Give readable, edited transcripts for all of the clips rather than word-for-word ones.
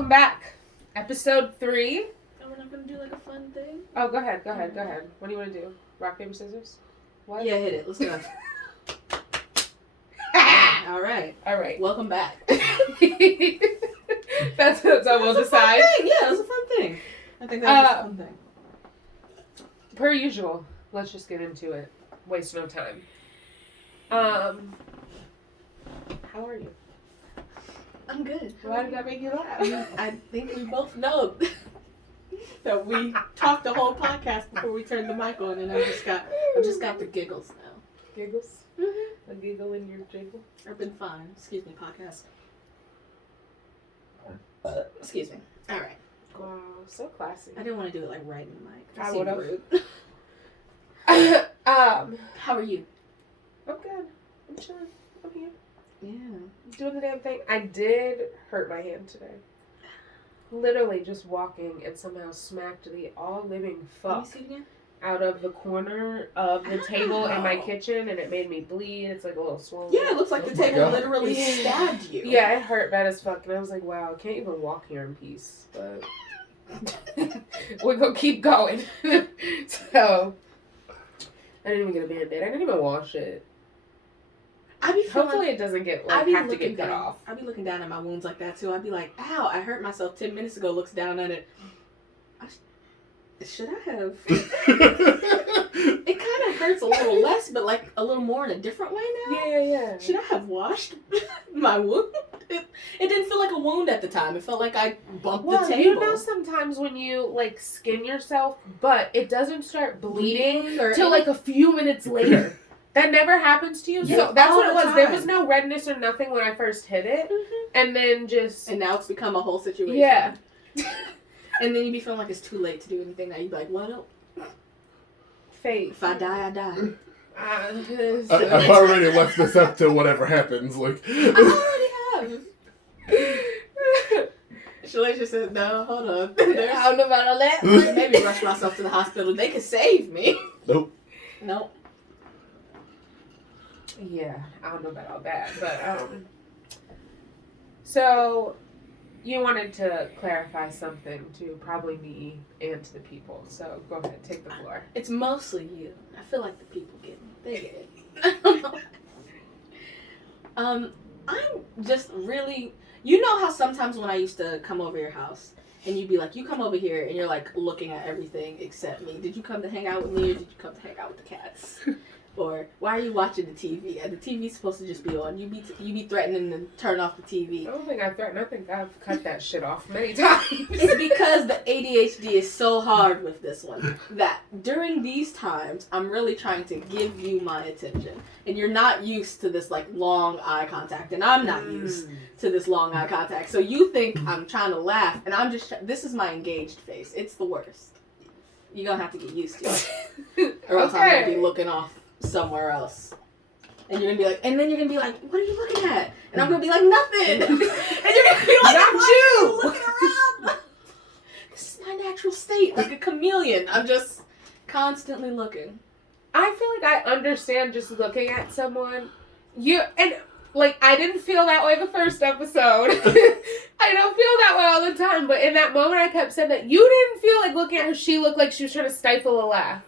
Welcome back. Episode 3. And we're not going to do like a fun thing? Oh, go ahead. What do you want to do? Rock, paper, scissors? What? Yeah, hit it. Let's go. All right. Welcome back. That's what we'll decide. Yeah, it was a fun thing. I think that was a fun thing. Per usual, let's just get into it. Waste no time. How are you? I'm good. Why did that make you laugh? I think we both know that we talked the whole podcast before we turned the mic on, and I've just got the giggles now. Giggles? Mm-hmm. A giggle in your jiggle? I've been fine. Excuse me, podcast. Excuse me. All right. Wow, so classy. I didn't want to do it like right in the mic. I would have. How are you? I'm good. I'm chilling. I'm here. Yeah. Doing the damn thing. I did hurt my hand today. Literally just walking and somehow smacked the all living fuck out of the corner of the table in my kitchen, and it made me bleed. It's like a little swollen. Yeah, it looks like the table literally stabbed you. Yeah, it hurt bad as fuck, and I was like, wow, I can't even walk here in peace. But we're gonna keep going. So I didn't even get a band-aid. I didn't even wash it. Hopefully it doesn't get have to get cut off. I'd be looking down at my wounds like that too. I'd be like, ow, I hurt myself 10 minutes ago. Looks down at it. Should I have? It kind of hurts a little less, but like a little more in a different way now. Yeah. Should I have washed my wound? It didn't feel like a wound at the time. It felt like I bumped the table. You know sometimes when you like skin yourself, but it doesn't start bleeding till like a few minutes later. That never happens to you? Yeah, so that's what it was. Time. There was no redness or nothing when I first hit it. Mm-hmm. And then And now it's become a whole situation. Yeah. And then you be feeling like it's too late to do anything now. You be like, well, fate. If I die, I die. I've already left this up to whatever happens. Like I already have. Shalasia said, no, hold on. I don't know about all that. Maybe rush myself to the hospital. They could save me. Nope. Yeah, I don't know about all that, but so you wanted to clarify something to probably me and to the people. So go ahead, take the floor. It's mostly you. I feel like the people get me. They get it. I'm just really. You know how sometimes when I used to come over your house and you'd be like, you come over here and you're like looking at everything except me. Did you come to hang out with me or did you come to hang out with the cats? Or why are you watching the TV? The TV's supposed to just be on. You be threatening to turn off the TV. I don't think I threatened. I think I've cut that shit off many times. It's because the ADHD is so hard with this one that during these times, I'm really trying to give you my attention. And you're not used to this like long eye contact. And I'm not used to this long eye contact. So you think I'm trying to laugh. And I'm just, this is my engaged face. It's the worst. You're going to have to get used to it. Or else I'm going to be looking off somewhere else. And you're gonna be like, and then you're gonna be like, what are you looking at? And I'm gonna be like, nothing. And you're gonna be like, not you looking around. This is my natural state, like a chameleon. I'm just constantly looking. I feel like I understand just looking at someone. I didn't feel that way the first episode. I don't feel that way all the time, but in that moment I kept saying that you didn't feel like looking at her. She looked like she was trying to stifle a laugh.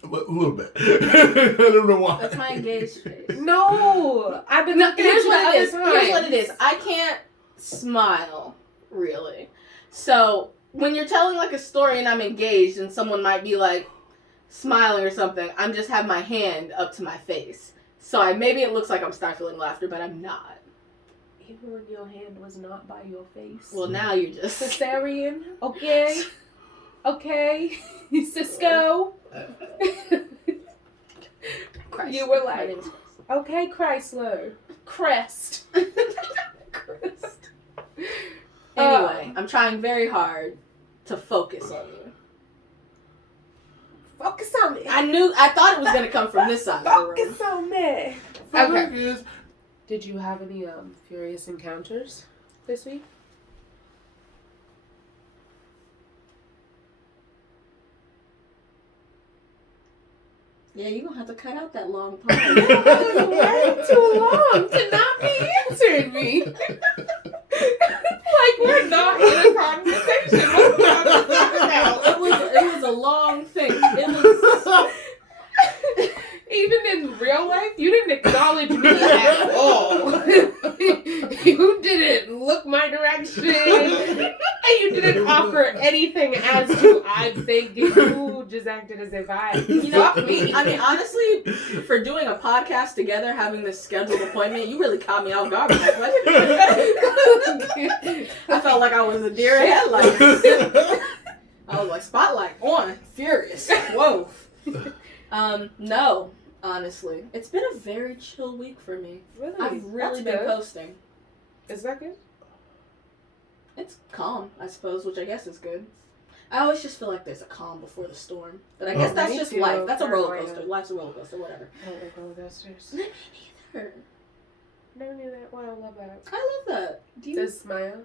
A little bit. I don't know why. That's my engaged face. No, I've been looking at you the other time. Here's what it is. I can't smile, really. So when you're telling like a story and I'm engaged and someone might be like smiling or something, I'm just have my hand up to my face. So maybe it looks like I'm stifling laughter, but I'm not. Even when your hand was not by your face. Well, now you're just cesarean. Okay. Okay. Cisco. Chrysler. You were like, okay, Chrysler. Crest. Crest. Anyway, I'm trying very hard to focus on you. Focus on me. I thought it was going to come from this side of the room. Focus on me. Okay. Did you have any furious encounters this week? Yeah, you're going to have to cut out that long pause. Way too long to not be answering me. Like we're not in a conversation. What are we talking about? It was a long thing. It was. Even in real life, you didn't acknowledge me at all. You didn't look my direction. And you didn't offer anything as to I'm thinking. You just acted as if I fuck me. I mean, honestly, for doing a podcast together, having this scheduled appointment, you really caught me off guard with that question. I felt like I was a deer in headlights. I was like, spotlight on, furious. Whoa. No, honestly. It's been a very chill week for me. Really? I've really been coasting. Is that good? It's calm, I suppose, which I guess is good. I always just feel like there's a calm before the storm. But I guess that's just life. That's a roller coaster. Life's a roller coaster, whatever. I don't like roller coasters. Me neither. Never knew that. Wow, I love that. I love that. Do you? Does Smile?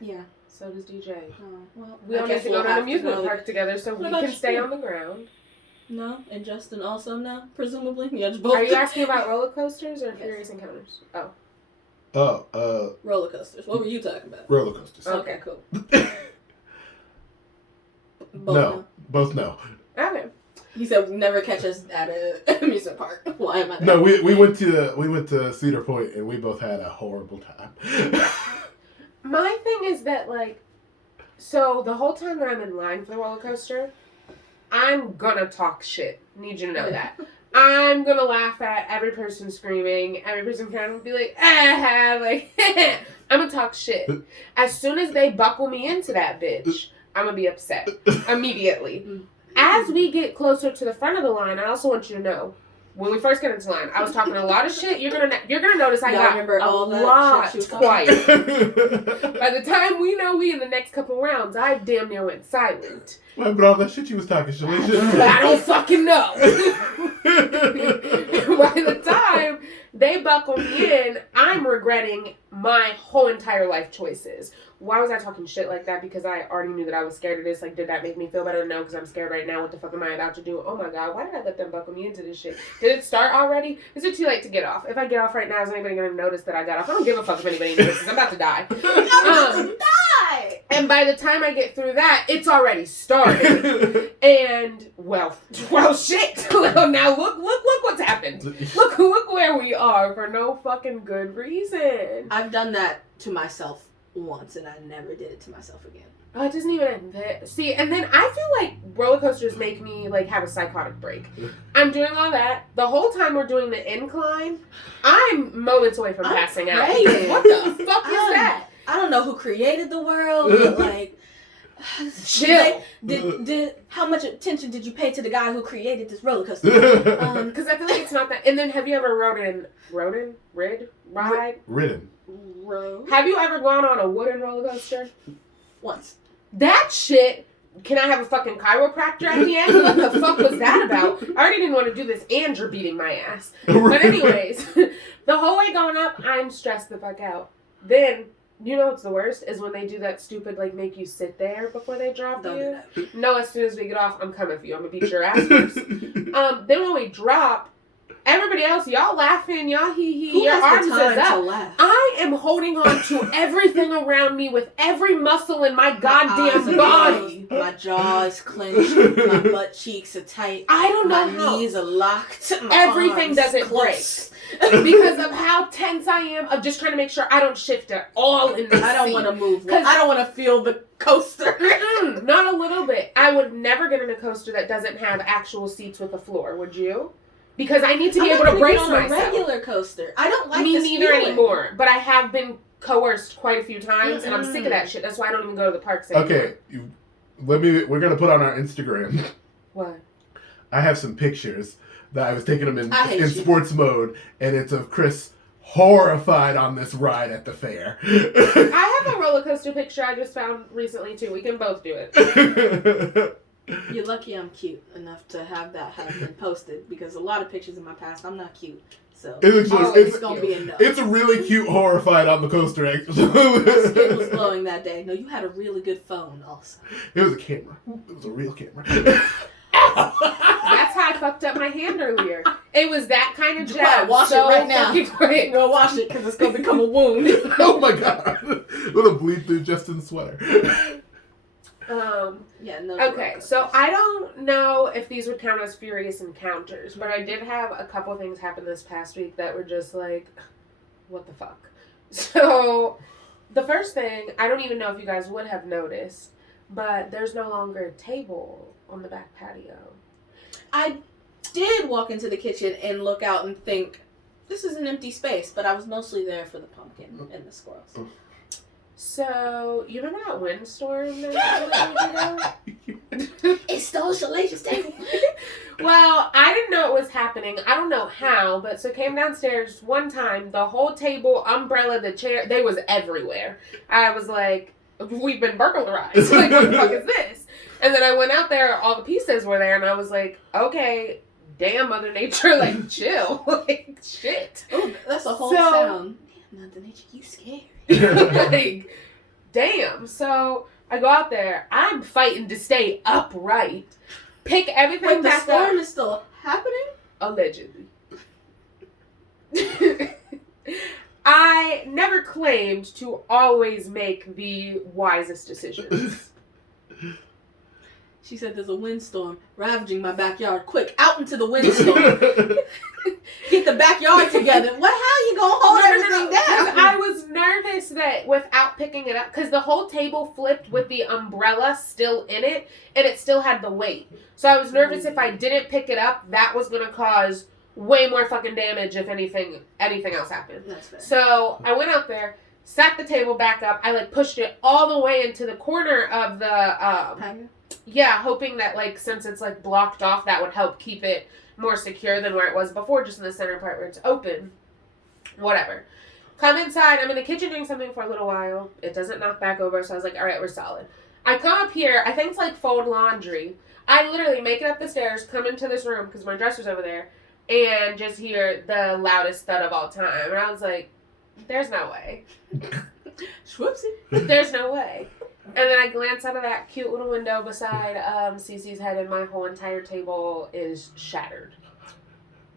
Yeah. So does DJ. Oh, well, We I all need guess to we'll go to an have amusement go. park together so What we about can stay you? on the ground. No, and Justin also no, presumably. Yeah, just both. Are you asking about roller coasters or Furious Encounters? Oh. Roller coasters. What were you talking about? Roller coasters. Okay, cool. Both no. Okay. He said never catch us at an amusement park. Why am I there? No, we went to Cedar Point and we both had a horrible time. My thing is that, like, so the whole time that I'm in line for the roller coaster, I'm gonna talk shit. Need you to know that. I'm gonna laugh at every person screaming. Every person kind of be like, like, I'm gonna talk shit. As soon as they buckle me into that bitch, I'm gonna be upset immediately. As we get closer to the front of the line, I also want you to know, when we first get into line, I was talking a lot of shit. You're gonna notice I got remember a all that lot shit she was quiet. By the time we know we in the next couple rounds, I damn near went silent. What about all that shit you was talking, Shalisha? I don't fucking know. By the time they buckle me in, I'm regretting my whole entire life choices. Why was I talking shit like that? Because I already knew that I was scared of this. Like, did that make me feel better? No, because I'm scared right now. What the fuck am I about to do? Oh my god, why did I let them buckle me into this shit? Did it start already? Is it too late to get off? If I get off right now, is anybody going to notice that I got off? I don't give a fuck if anybody notices. I'm about to die. I'm about to die! And by the time I get through that, it's already started. And, well, shit. Well, now look what's happened. Look where we are for no fucking good reason. I've done that to myself once, and I never did it to myself again. Oh, it doesn't even see, and then I feel like roller coasters make me like have a psychotic break. I'm doing all that. The whole time we're doing the incline, I'm moments away from passing out. What the fuck is that? I don't know who created the world, but like, chill. Did how much attention did you pay to the guy who created this roller coaster? Because I feel like it's not that. And then have you ever ride? Ridden. Have you ever gone on a wooden roller coaster? Once. That shit. Can I have a fucking chiropractor at the end? What the fuck was that about? I already didn't want to do this and you're beating my ass. But anyways, the whole way going up, I'm stressed the fuck out. Then, you know what's the worst? Is when they do that stupid, like, make you sit there before they drop Don't you. do that. No, as soon as we get off, I'm coming for you. I'm going to beat your ass first. Then when we drop, everybody else, y'all laughing, y'all hee-hee, Who your has arms the time is up. to laugh? I am holding on to everything around me with every muscle in my goddamn body. My jaw is clenched. My butt cheeks are tight. I don't know my how. knees are locked. My Everything arms doesn't close. break. Because of how tense I am of just trying to make sure I don't shift at all in the I don't seat. want to move. I don't want to feel the coaster. Not a little bit. I would never get in a coaster that doesn't have actual seats with a floor. Would you? Because I need to be able to brace on myself. A regular coaster. I don't like Me this neither feeling. anymore. But I have been coerced quite a few times, and I'm sick of that shit. That's why I don't even go to the parks anymore. Okay, we're gonna put on our Instagram. What? I have some pictures that I was taking them in you. sports mode, and it's of Chris horrified on this ride at the fair. I have a roller coaster picture I just found recently too. We can both do it. You're lucky I'm cute enough to have that have been posted, because a lot of pictures in my past, I'm not cute. So It's gonna be a no. It's a really cute horrified on the coaster, actually. My skin was glowing that day. No, you had a really good phone also. It was a camera. It was a real camera. That's how I fucked up my hand earlier. It was that kind of jab. Wash it right now. Quick. Go wash it, because it's gonna become a wound. Oh my god. With a bleed through Justin sweater. Yeah, no. Okay, so I don't know if these would count as furious encounters, but I did have a couple things happen this past week that were just like, what the fuck? So, the first thing, I don't even know if you guys would have noticed, but there's no longer a table on the back patio. I did walk into the kitchen and look out and think, this is an empty space, but I was mostly there for the pumpkin and the squirrels. So, you remember that windstorm that It stole Shalacia's table. Well, I didn't know it was happening. I don't know how, but so came downstairs one time, the whole table, umbrella, the chair, they was everywhere. I was like, we've been burglarized. Like, what the fuck is this? And then I went out there, all the pieces were there, and I was like, okay, damn, Mother Nature, like, chill. Like, shit. Oh, that's a whole sound. Damn, Mother Nature, you scared. Like, damn. So I go out there. I'm fighting to stay upright. Pick everything Wait, the back storm up. is still happening? Allegedly. I never claimed to always make the wisest decisions. She said there's a windstorm ravaging my backyard. Quick, out into the windstorm. Get the backyard together. How you gonna hold everything down? I was nervous that without picking it up, because the whole table flipped with the umbrella still in it, and it still had the weight. So I was nervous if I didn't pick it up, that was gonna cause way more fucking damage if anything else happened. That's fair. So I went out there, sat the table back up. I pushed it all the way into the corner of the yeah, hoping that since it's blocked off, that would help keep it more secure than where it was before, just in the center part where it's open. Whatever. Come inside. I'm in the kitchen doing something for a little while. It doesn't knock back over, so I was like, all right, we're solid. I come up here. I think it's fold laundry. I literally make it up the stairs, come into this room, because my dresser's over there, and just hear the loudest thud of all time. And I was like, there's no way. Swoopsie. There's no way. And then I glance out of that cute little window beside Cece's head, and my whole entire table is shattered.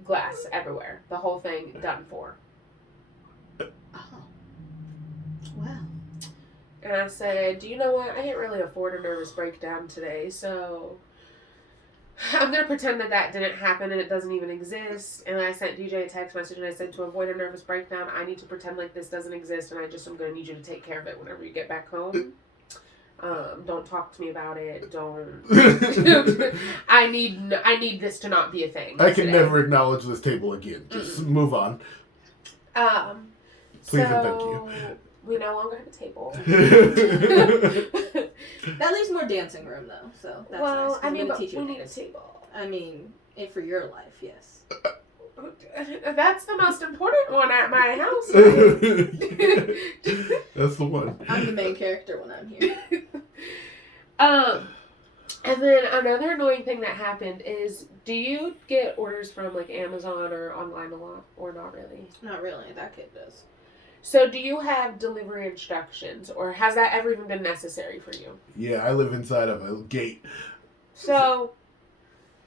Glass everywhere. The whole thing done for. Oh. Wow. And I said, do you know what? I can't really afford a nervous breakdown today, so I'm going to pretend that didn't happen and it doesn't even exist. And I sent DJ a text message and I said, to avoid a nervous breakdown, I need to pretend like this doesn't exist, and I just am going to need you to take care of it whenever you get back home. Don't talk to me about it. Don't. I need this to not be a thing. I can never acknowledge this table again. Just move on. Please and thank you. We no longer have a table. That leaves more dancing room, though. So that's nice. I mean, but teach we need a table. I mean, for your life, yes. That's the most important one at my house. That's the one. I'm the main character when I'm here. And then another annoying thing that happened is, do you get orders from Amazon or online a lot, or not really? Not really. That kid does. So do you have delivery instructions, or has that ever even been necessary for you? Yeah, I live inside of a gate. So,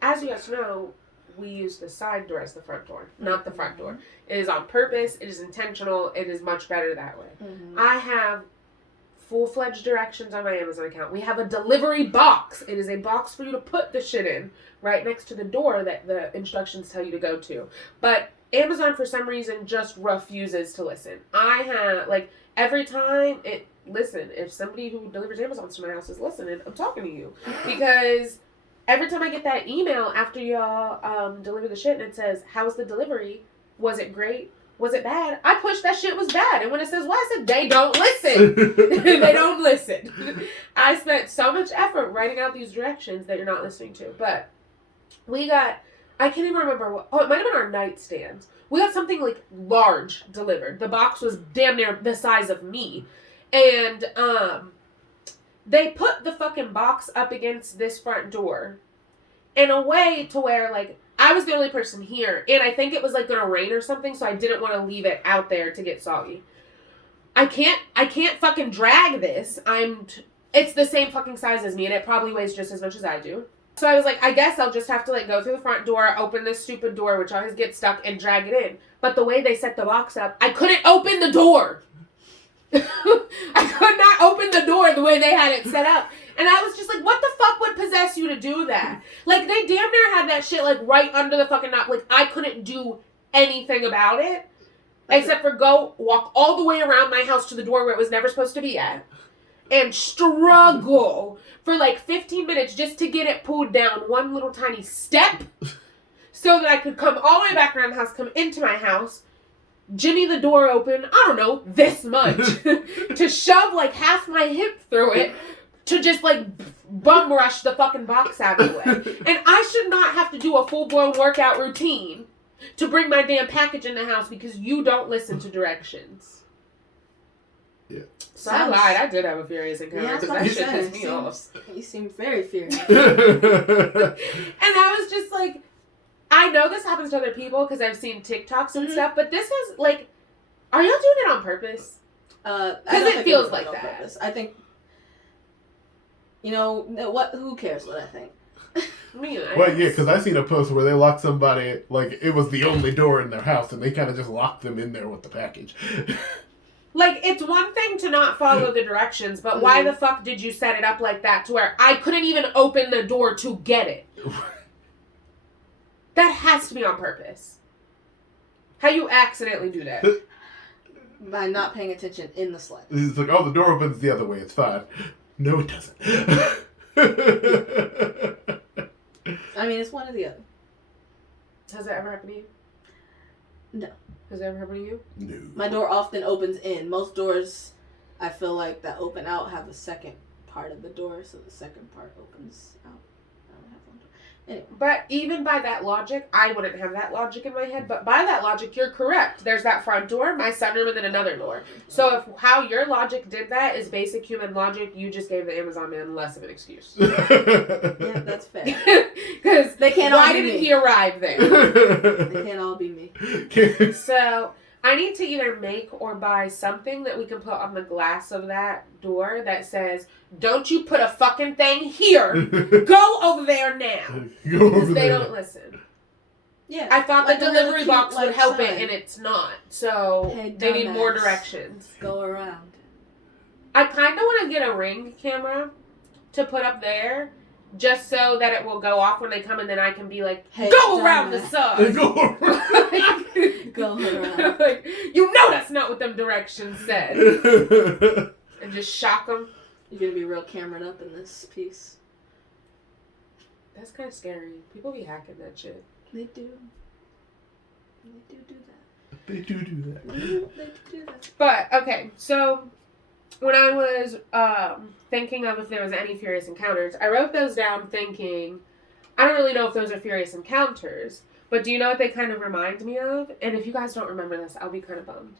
as you guys know, we use the side door as the front door, not the front door. It is on purpose. It is intentional. It is much better that way. Mm-hmm. I have full-fledged directions on my Amazon account. We have a delivery box. It is a box for you to put the shit in right next to the door that the instructions tell you to go to. But Amazon, for some reason, just refuses to listen. I have, every time listen, if somebody who delivers Amazons to my house is listening, I'm talking to you. Because every time I get that email after y'all deliver the shit and it says, how was the delivery? Was it great? Was it bad? I push that shit was bad. And when it says, I said, they don't listen. They don't listen. I spent so much effort writing out these directions that you're not listening to. But we got, I can't even remember what, it might have been our nightstands. We got something large delivered. The box was damn near the size of me. And they put the fucking box up against this front door in a way to where, I was the only person here, and I think it was going to rain or something, so I didn't want to leave it out there to get soggy. I can't fucking drag this. It's the same fucking size as me, and it probably weighs just as much as I do. So I was like, I guess I'll just have to go through the front door, open this stupid door, which always gets stuck, and drag it in. But the way they set the box up, I couldn't open the door. I could not open the door the way they had it set up. And I was just like, what the fuck would possess you to do that? Like, they damn near had that shit, like, right under the fucking knob. Like, I couldn't do anything about it. Except for walk all the way around my house to the door where it was never supposed to be at. And struggle for like 15 minutes just to get it pulled down one little tiny step. So that I could come all the way back around the house, come into my house, jimmy the door open, I don't know, this much. To shove like half my hip through it. To just like bum rush the fucking box out of the way. And I should not have to do a full-blown workout routine to bring my damn package in the house because you don't listen to directions. Yeah. So I lied. I did have a furious encounter because that shit pissed me off. You seem very furious. And I was just like, I know this happens to other people because I've seen TikToks and stuff, but this is like, are y'all doing it on purpose? Because it feels like that. Purpose. I think, you know, what? Who cares what I think? Well, yeah, because I seen a post where they locked somebody, like, it was the only door in their house, and they kind of just locked them in there with the package. Like, it's one thing to not follow the directions, but why the fuck did you set it up like that to where I couldn't even open the door to get it? That has to be on purpose. How you accidentally do that? By not paying attention in the slightest. It's like, oh, the door opens the other way, it's fine. No, it doesn't. I mean, it's one or the other. Has that ever happened to you? No. Has that ever happened to you? No. My door often opens in. Most doors, I feel like, that open out have a second part of the door, so the second part opens out. I don't have one door. Anyway. But even by that logic, I wouldn't have that logic in my head, but by that logic, you're correct. There's that front door, my sunroom, and then another door. So if how your logic did that is basic human logic, you just gave the Amazon man less of an excuse. Yeah, that's fair. Because they can't why all be didn't me. he arrive there? They can't all be me. So I need to either make or buy something that we can put on the glass of that door that says, "Don't you put a fucking thing here. Go over there now." Because they don't listen. Yeah. I thought like the a little delivery cute, box would like, help sign. it, and it's not. So Hey, they need more dumbass. directions. Go around. I kind of want to get a Ring camera to put up there, just so that it will go off when they come, and then I can be like, Hey, "Go around the dumbass. sun." Go around. Go around. Like, you know that's not what them directions said. And just shock them. You're gonna be real camered up in this piece. That's kind of scary. People be hacking that shit. They do. They do that. They do that. They do that. But, okay, so when I was thinking of if there was any Furious Encounters, I wrote those down thinking, I don't really know if those are Furious Encounters, but do you know what they kind of remind me of? And if you guys don't remember this, I'll be kind of bummed.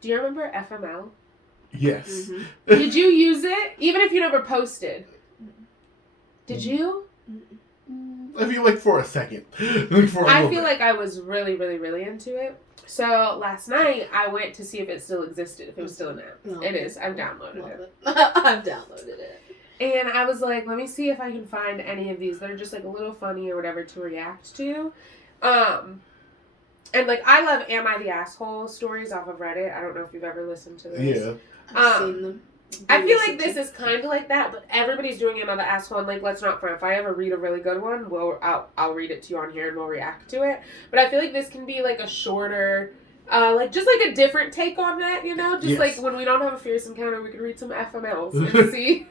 Do you remember FML? Yes. Mm-hmm. Did you use it? Even if you never posted. Did you? I feel like for a second. Like for a I little feel bit. like I was really, really, really into it. So last night, I went to see if it still existed, if it was still an app. No. It is. I've downloaded Love it. it. I've downloaded it. And I was like, let me see if I can find any of these that are just like a little funny or whatever to react to. And like, I love Am I the Asshole stories off of Reddit. I don't know if you've ever listened to this. Yeah. I've seen them. I feel like this is kind of like that, but everybody's doing Am I the Asshole, and like, let's not front. If I ever read a really good one, I'll read it to you on here and we'll react to it. But I feel like this can be like a shorter, like just like a different take on that, you know? Just Yes. like when we don't have a fierce encounter, we can read some FMLs and see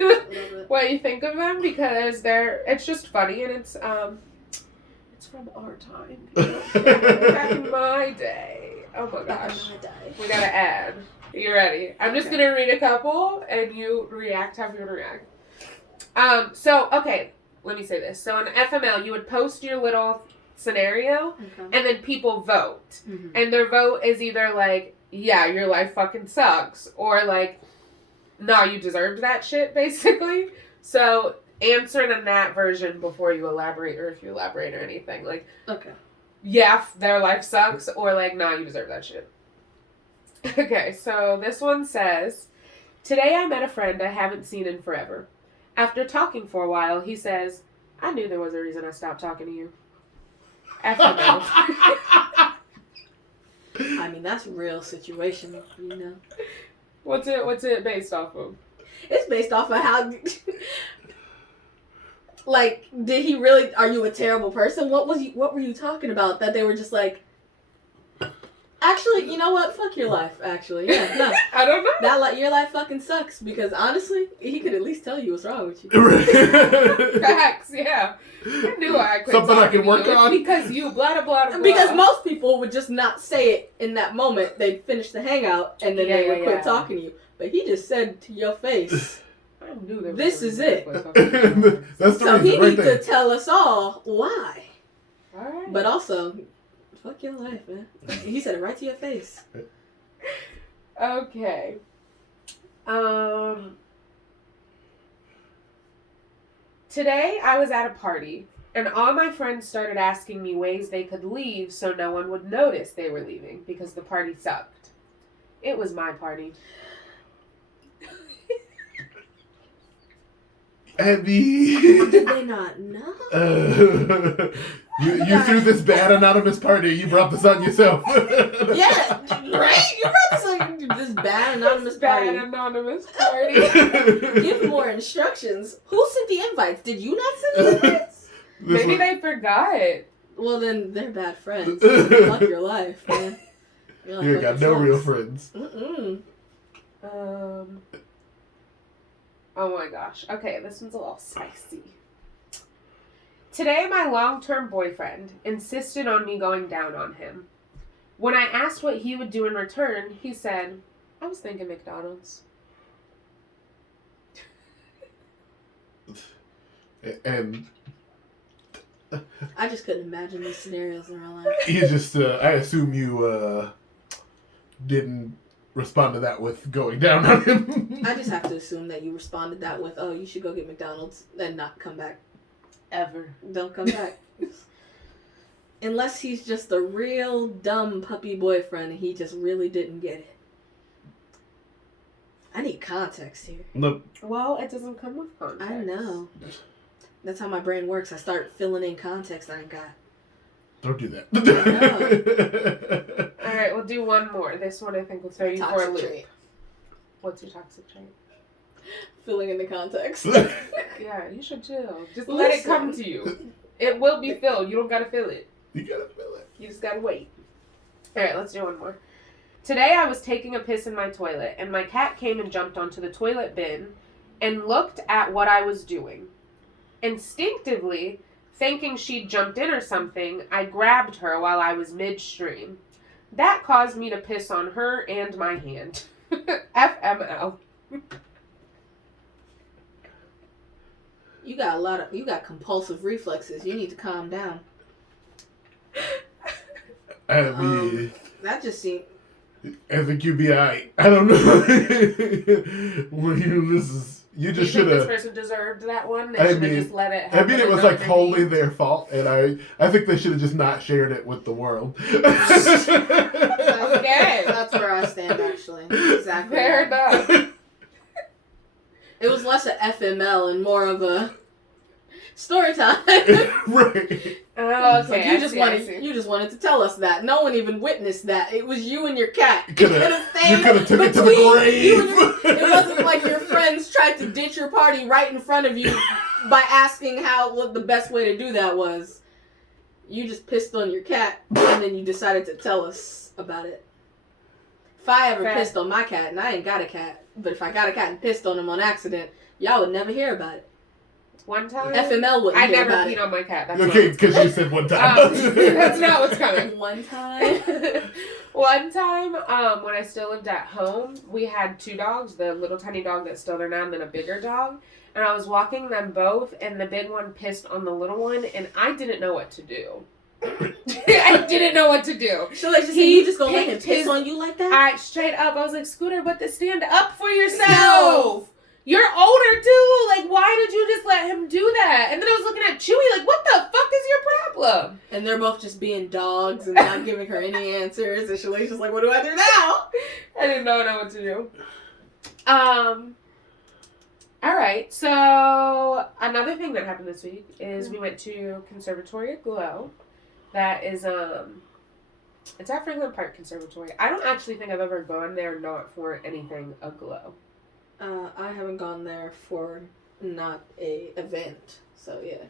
what you think of them, because it's just funny, and it's from our time. You know? Back in my day. Oh my gosh. We gotta add. You ready? I'm just gonna read a couple, and you react how you want to react. So, okay, let me say this. So in FML, you would post your little scenario, and then people vote. Mm-hmm. And their vote is either like, yeah, your life fucking sucks, or like, no, you deserved that shit, basically. So answer in that version before you elaborate, or if you elaborate or anything. Like, Okay. yeah, their life sucks, or like, nah, you deserve that shit. Okay, so this one says, today I met a friend I haven't seen in forever. After talking for a while, he says, I knew there was a reason I stopped talking to you. FML. I mean, that's real situational, you know. What's it based off of? It's based off of how. Like, did he really? Are you a terrible person? What were you talking about? That they were just like. Actually, you know what? Fuck your life. Actually, yeah, no. I don't know. Your life fucking sucks because honestly, he could at least tell you what's wrong with you. Facts, yeah. I knew I could. Something I can work on. It's because you blah blah blah blah. Because most people would just not say it in that moment. They'd finish the hangout and then they would quit talking to you. But he just said to your face, I knew there was "This is it." That's the so he right needs there. to tell us all why. All right. But also, fuck your life, man. He said it right to your face. Okay. Today I was at a party and all my friends started asking me ways they could leave so no one would notice they were leaving because the party sucked. It was my party. Abby. Did they not know? You threw this bad anonymous party. You brought this on yourself. Yeah, right? You brought this bad anonymous party. Bad anonymous party. Give more instructions. Who sent the invites? Did you not send the invites? Maybe they forgot. Well, then they're bad friends. Fuck your life, man. You ain't got no real friends. Mm-mm. Oh my gosh. Okay, this one's a little spicy. Today, my long-term boyfriend insisted on me going down on him. When I asked what he would do in return, he said, I was thinking McDonald's. And I just couldn't imagine these scenarios in real life. you just, I assume you didn't respond to that with going down on him. I just have to assume that you responded that with, oh, you should go get McDonald's and not come back. Ever. Don't come back. Unless he's just a real dumb puppy boyfriend and he just really didn't get it. I need context here. Look. Well, it doesn't come with context. I know. That's how my brain works. I start filling in context I ain't got. Don't do that. Alright, we'll do one more. This one I think will throw you for a loop. Trait. What's your toxic trait? Filling in the context. Yeah, you should chill. Just let it come to you. It will be filled. You don't gotta fill it. You gotta fill it. You just gotta wait. Alright, let's do one more. Today I was taking a piss in my toilet and my cat came and jumped onto the toilet bin and looked at what I was doing. Instinctively, thinking she'd jumped in or something, I grabbed her while I was midstream. That caused me to piss on her and my hand. FML. You got compulsive reflexes. You need to calm down. I mean, that just seemed. I think you'd be alright. I don't know. You just should have. This person deserved that one. They should have just let it happen. I mean, it was like wholly their fault, and I think they should have just not shared it with the world. Okay. That's where I stand, actually. Exactly. Fair enough. It was less a FML and more of a story time. Right. Oh, okay. Like you just wanted to tell us that. No one even witnessed that. It was you and your cat. You could have took it to the grave. It wasn't like your friends tried to ditch your party right in front of you by asking what the best way to do that was. You just pissed on your cat and then you decided to tell us about it. If I ever pissed on my cat, and I ain't got a cat, but if I got a cat and pissed on him on accident, y'all would never hear about it. One time? FML wouldn't hear about it. I never peed on my cat. That's okay, because you said one time. That's not what's coming. One time? One time, when I still lived at home, we had two dogs, the little tiny dog that's still there now, and then a bigger dog. And I was walking them both, and the big one pissed on the little one, and I didn't know what to do. I didn't know what to do. So like, you just gonna let him piss on you like that? Straight up, I was like, Scooter, but stand up for yourself. You're older too. Like, why did you just let him do that? And then I was looking at Chewy like, what the fuck is your problem? And they're both just being dogs and not giving her any answers. And Shalays's just like, what do I do now? I didn't know what to do. All right. So another thing that happened this week is we went to Conservatory at Glow. That is It's at Franklin Park Conservatory. I don't actually think I've ever gone there not for anything aglow. I haven't gone there for not a event, so yeah.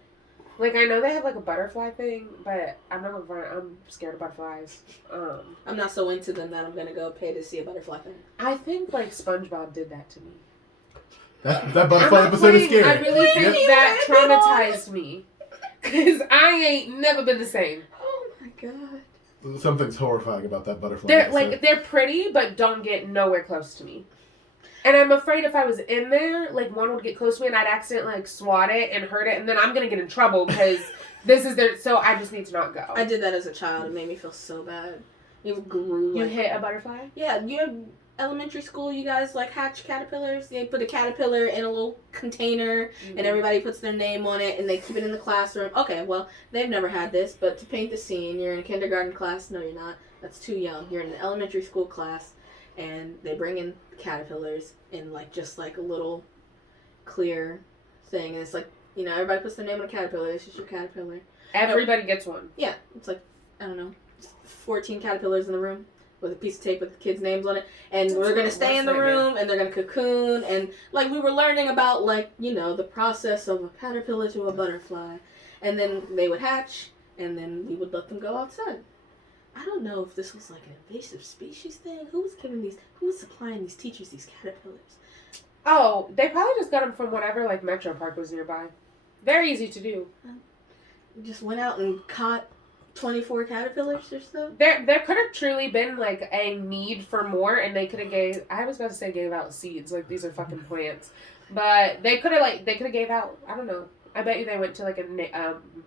Like, I know they have, like, a butterfly thing, but I'm scared of butterflies. I'm not so into them that I'm gonna go pay to see a butterfly thing. I think, like, SpongeBob did that to me. That butterfly episode is scary. I really think that traumatized me. Because I ain't never been the same. Oh my god. Something's horrifying about that butterfly. They're pretty, but don't get nowhere close to me. And I'm afraid if I was in there, like, one would get close to me and I'd accidentally, like, swat it and hurt it, and then I'm gonna get in trouble because this is their. So I just need to not go. I did that as a child. It made me feel so bad. It grew. You hit a butterfly? Yeah, you're elementary school. You guys like hatch caterpillars. They put a caterpillar in a little container, and everybody puts their name on it, and they keep it in the classroom. Okay, well, they've never had this, but to paint the scene, you're in a kindergarten class. No, you're not. That's too young. You're in an elementary school class. And they bring in caterpillars in, like, just, like, a little clear thing. And it's like, you know, everybody puts their name on a caterpillar. It's just your caterpillar. Everybody gets one. Yeah. It's like, I don't know, 14 caterpillars in the room with a piece of tape with the kids' names on it. And we're going to stay in the room, and they're going to cocoon. And, like, we were learning about, like, you know, the process of a caterpillar to a butterfly. And then they would hatch, and then we would let them go outside. I don't know if this was like an invasive species thing. Who was supplying these teachers these caterpillars? Oh, they probably just got them from whatever, like, Metro Park was nearby. Very easy to do. Just went out and caught 24 caterpillars or so? There could have truly been, like, a need for more, and they could have gave out seeds. Like, these are fucking plants. But they could have gave out, I don't know. I bet you they went to, like, a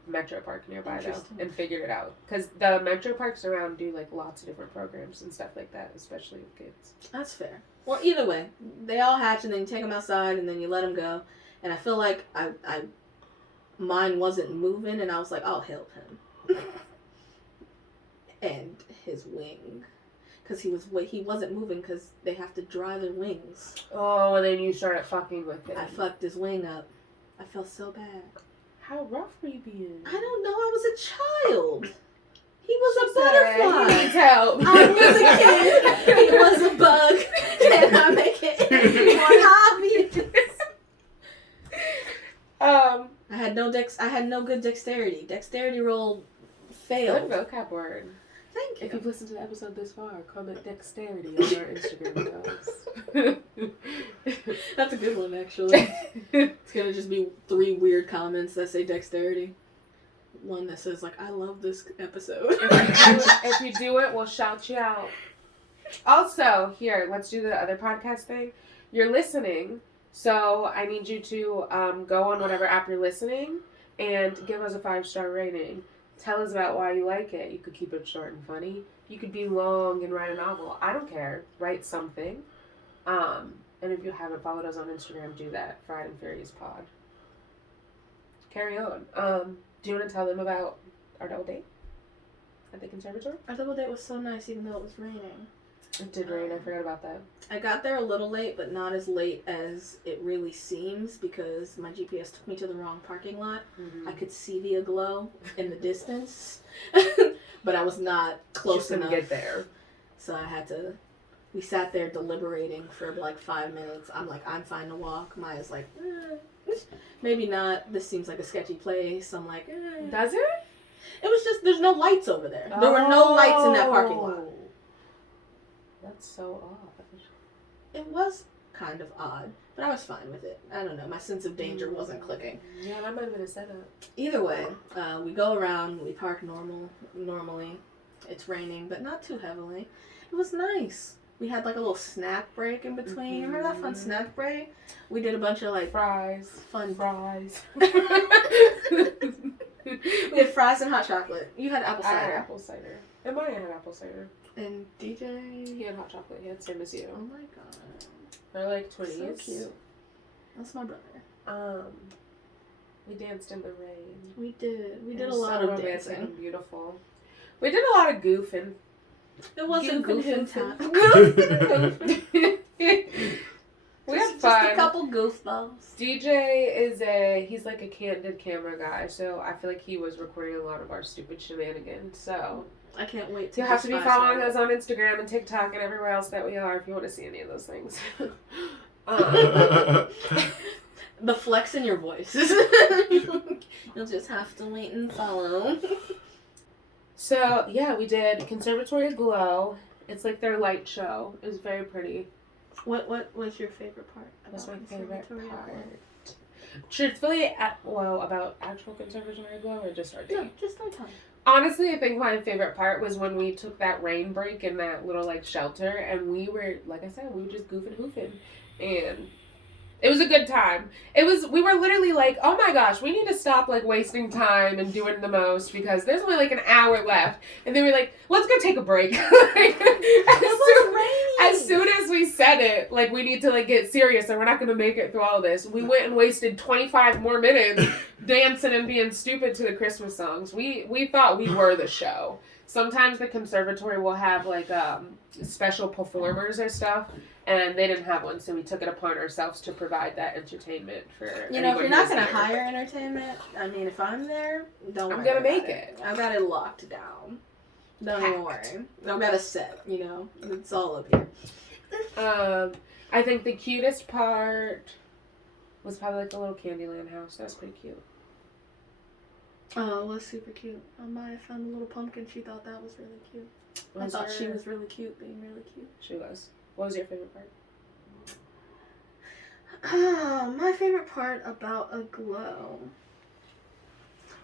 Metro Park nearby, though, and figured it out. Because the Metro Parks around do, like, lots of different programs and stuff like that, especially with kids. That's fair. Well, either way, they all hatch, and then you take them outside, and then you let them go. And I feel like mine wasn't moving, and I was like, I'll help him. And his wing. Because he wasn't moving because they have to dry their wings. Oh, and then you started fucking with it. I fucked his wing up. I felt so bad. How rough were you being? I don't know. I was a child. He was a butterfly. He needs help. I was a kid. He was a bug. And I make it more obvious. I had no good dexterity. Dexterity roll failed. Good vocab word. Thank you. If you've listened to the episode this far, comment dexterity on our Instagram posts. That's a good one, actually. It's gonna just be 3 weird comments that say dexterity. One that says, like, I love this episode. If you do it, we'll shout you out. Also, here, let's do the other podcast thing. You're listening, so I need you to go on whatever app you're listening and give us a 5-star rating. Tell us about why you like it. You could keep it short and funny. You could be long and write a novel. I don't care. Write something. And if you haven't followed us on Instagram, do that. Fried and Furious Pod. Carry on. Do you want to tell them about our double date at the conservatory? Our double date was so nice even though it was raining. It did rain. I forgot about that. I got there a little late, but not as late as it really seems because my GPS took me to the wrong parking lot. Mm-hmm. I could see the aglow in the distance, but I was not close enough to get there. So we sat there deliberating for like 5 minutes. I'm like, I'm fine to walk. Maya's like, maybe not. This seems like a sketchy place. I'm like, Does it? It was just, there's no lights over there. There were no lights in that parking lot. That's so odd. It was kind of odd, but I was fine with it. I don't know. My sense of danger wasn't clicking. Yeah, that might have been a setup. Either way, we go around. We park normally. It's raining, but not too heavily. It was nice. We had like a little snack break in between. Mm-hmm. Remember that fun snack break? We did a bunch of like fun fries. We had fries and hot chocolate. You had apple cider. I had apple cider. And Maya had apple cider. And DJ? He had hot chocolate. He had same as you. Oh my god. They're like 20s. So cute. That's my brother. We danced in the rain. We did. We did a lot of dancing. And beautiful. We did a lot of goofing. It wasn't goofing time. We had fun. Just a couple goofballs. DJ he's like a candid camera guy, so I feel like he was recording a lot of our stupid shenanigans, so. I can't wait to You'll have to be just following find us on Instagram and TikTok and everywhere else that we are if you want to see any of those things. the flex in your voice. You'll just have to wait and follow. So, yeah, we did Conservatory Glow. It's like their light show. It was very pretty. What was your favorite part? What's my favorite Conservatory part? Glow? Truthfully, about actual Conservatory Glow or just our date? No, just our time. Honestly, I think my favorite part was when we took that rain break in that little, like, shelter, and we were, like I said, we were just goofing, hoofing, and it was a good time. We were literally like, oh my gosh, we need to stop, like, wasting time and doing the most, because there's only, like, an hour left, and then we were like, let's go take a break. As soon as we said it, like, we need to, like, get serious, or we're not going to make it through all of this, we went and wasted 25 more minutes dancing and being stupid to the Christmas songs. We thought we were the show. Sometimes the conservatory will have, like, special performers or stuff, and they didn't have one, so we took it upon ourselves to provide that entertainment for if you're not going to hire entertainment, I mean, if I'm there, I'm going to make it. I've got it locked down. Don't even worry. I've got a set, It's all up here. I think the cutest part was probably, like, the little Candyland house. That was pretty cute. Oh, it was super cute. Maya found a little pumpkin. She thought that was really cute. I thought she was really cute, being really cute. She was. What was your favorite part? My favorite part about a glow.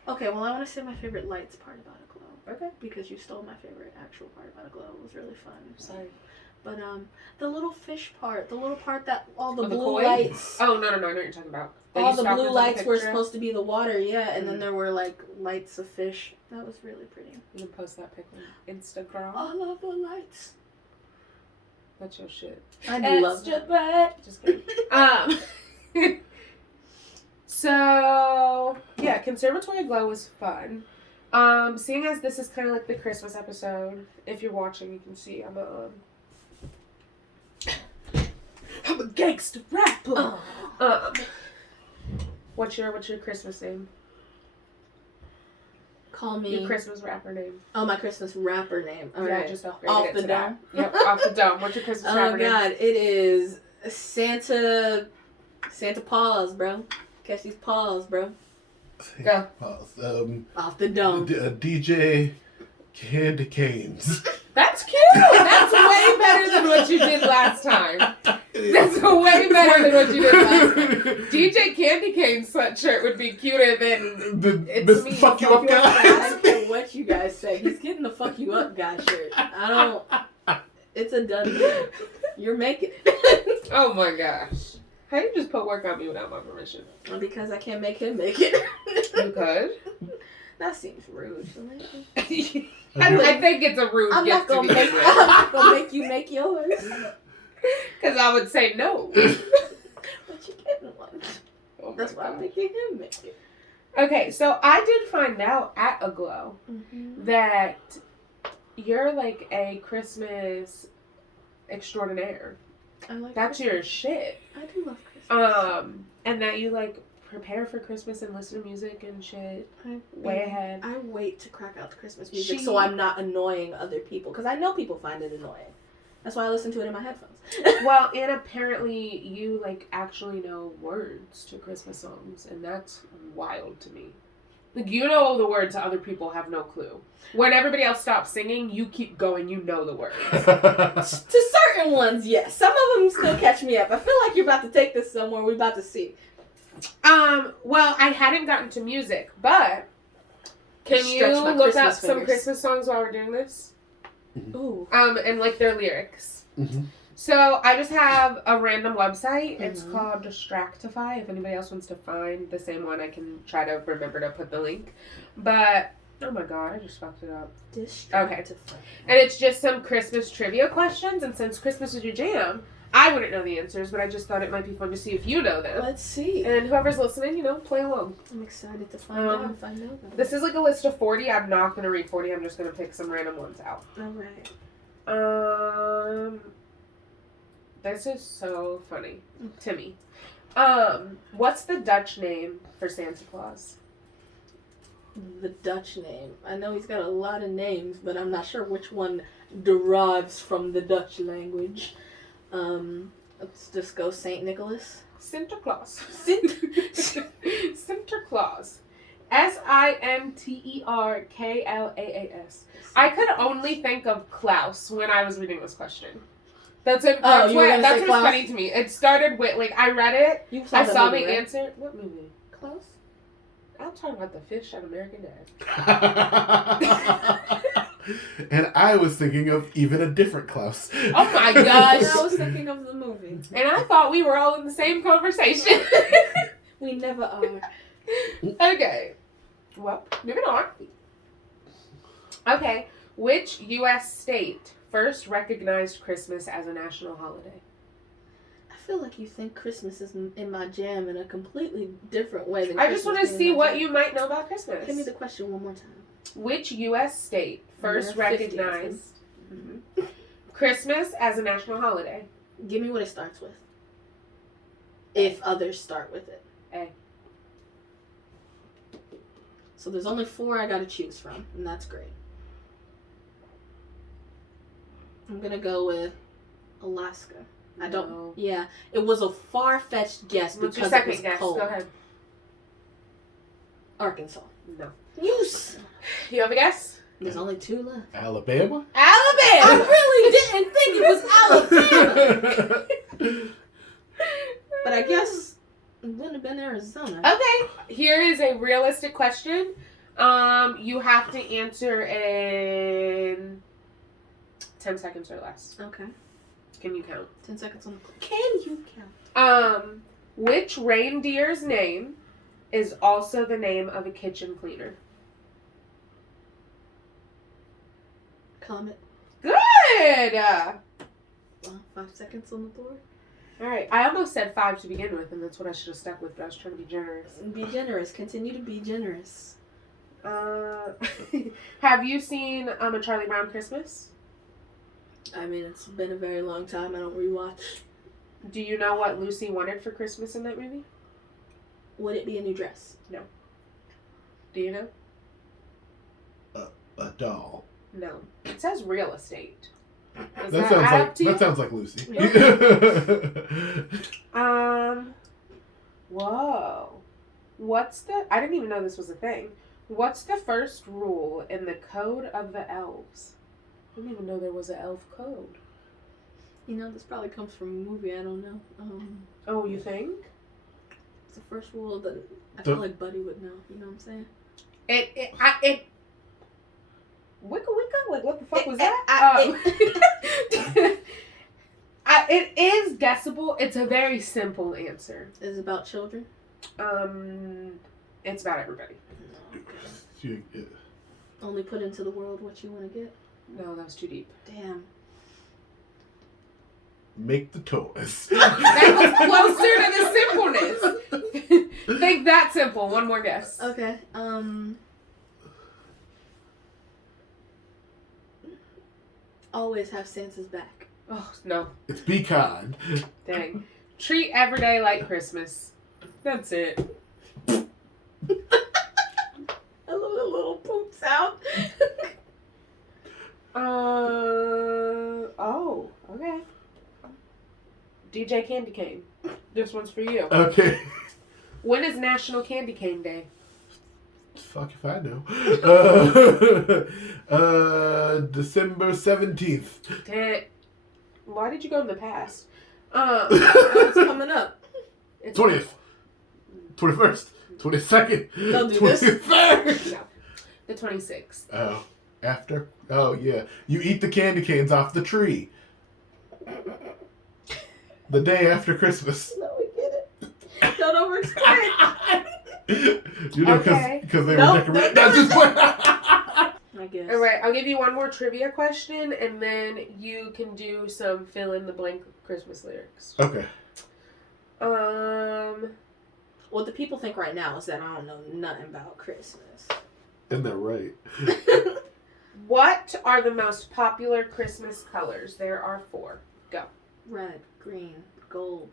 Okay, well, I want to say my favorite lights part about a glow. Okay. Because you stole my favorite actual part about a glow. It was really fun. Sorry. But the little fish part, the little part that all the blue koi? lights. Oh, no, I know what you're talking about. All the blue lights were supposed to be the water, yeah, and then there were, like, lights of fish. That was really pretty. You can post that pic on Instagram. All of the lights. That's your shit. I love that. Just kidding. So, yeah, Conservatory Glow was fun. Seeing as this is kind of like the Christmas episode, if you're watching, you can see I'm a gangster rapper. What's your Christmas name? Call me. Your Christmas rapper name. Oh, my Christmas rapper name. All right. Just upgraded off it the to dome. That. Yep, off the dome. What's your Christmas rapper name? Oh God, it is Santa Paws, bro. Catch these paws, bro. Go. Off the dome. DJ Candy Canes. That's cute. That's way better than what you did last time. That's way better than what you did last time. DJ Candy Cane sweatshirt would be cuter than the fuck you up guy. I don't care what you guys say. He's getting the fuck you up guy shirt. It's a done deal. You're making it. Oh my gosh. How you just put work on me without my permission? Because I can't make him make it. You could. That seems rude. I think it's a rude gift to be given. I'm not gonna make you make yours. Because I would say no. But you getting one. Oh That's why I'm making him make it. Okay, so I did find out at a glow that you're like a Christmas extraordinaire. I like That's Christmas. your shit. I do love Christmas. And that you like prepare for Christmas and listen to music and shit way ahead. I wait to crack out the Christmas music so I'm not annoying other people. Because I know people find it annoying. That's why I listen to it in my headphones. Well, and apparently you like actually know words to Christmas songs, and that's wild to me. Like, you know the words, other people have no clue. When everybody else stops singing, you keep going, you know the words. To certain ones, yes. Some of them still catch me up. I feel like you're about to take this somewhere. We're about to see. Well, I hadn't gotten to music, but can you look up some Christmas songs while we're doing this? Ooh. And like their lyrics. Mm-hmm. So I just have a random website. It's called Distractify. If anybody else wants to find the same one, I can try to remember to put the link. But oh my god, I just fucked it up. Okay. And it's just some Christmas trivia questions. And since Christmas is your jam, I wouldn't know the answers, but I just thought it might be fun to see if you know them. Let's see. And whoever's listening, play along. I'm excited to find out if I know them. This is like a list of 40. I'm not going to read 40. I'm just going to pick some random ones out. Alright. This is so funny to me. What's the Dutch name for Santa Claus? the Dutch name. I know he's got a lot of names, but I'm not sure which one derives from the Dutch language. Let's just go Saint Nicholas. Sinterklaas. Sinterklaas. Sinterklaas. I could only think of Klaus when I was reading this question. That's what's funny to me. It started with, like, I read it, I saw the answer. What movie? Klaus? I'm talking about the fish on American Dad. And I was thinking of even a different Klaus. Oh my gosh. I was thinking of the movie. And I thought we were all in the same conversation. We never are. Okay. Well, moving on. Okay. Which U.S. state first recognized Christmas as a national holiday? I feel like you think Christmas is in my jam in a completely different way than I just want to see what you might know about Christmas. Give me the question one more time. Which U.S. state first recognized Christmas as a national holiday? Give me what it starts with. If others start with it. A. So there's only 4 I gotta choose from, and that's great. I'm gonna go with Alaska. I don't. No. Yeah, it was a far-fetched guess What's because your it was second guess? cold. Go ahead. Arkansas. No. Use. You have a guess? There's only 2 left. Alabama? Alabama. I really didn't think it was Alabama. But I guess it wouldn't have been Arizona. Okay. Here is a realistic question. You have to answer in 10 seconds or less. Okay. Can you count? 10 seconds on the clock. Can you count? Which reindeer's name is also the name of a kitchen cleaner? Comet. Good! 5 seconds on the board. Alright, I almost said 5 to begin with, and that's what I should have stuck with, but I was trying to be generous. Be generous. Continue to be generous. Have you seen A Charlie Brown Christmas? I mean, it's been a very long time. I don't rewatch. Do you know what Lucy wanted for Christmas in that movie? Would it be a new dress? No. Do you know? A doll. No. It says real estate. Does That sounds like Lucy. Whoa. I didn't even know this was a thing. What's the first rule in the code of the elves? I didn't even know there was an elf code. You know, this probably comes from a movie. I don't know. Oh, you think? It's the first rule that I feel like Buddy would know. You know what I'm saying? Wicca? Like, what the fuck was that? It is guessable. It's a very simple answer. Is it about children? It's about everybody. Only put into the world what you want to get? No, that was too deep. Damn. Make the toys. That was closer to the simpleness. Think that simple. One more guess. Okay. Always have Santa's back. Oh, no. It's be kind. Dang. Treat every day like Christmas. That's it. I love the little poop sound. Oh, okay. DJ Candy Cane. This one's for you. Okay. When is National Candy Cane Day? Fuck if I know. December 17th. Why did you go in the past? It's coming up. It's 20th. 21st. 22nd. Don't do this. 23rd. No. The 26th. Oh. After? Oh, yeah. You eat the candy canes off the tree. The day after Christmas. No, we get it. Don't over-explain. You know, because they were decorated. That's just what. I guess. Alright, I'll give you one more trivia question, and then you can do some fill-in-the-blank Christmas lyrics. Okay. What the people think right now is that I don't know nothing about Christmas. Isn't that right? What are the most popular Christmas colors? There are 4. Go. Red, green, gold,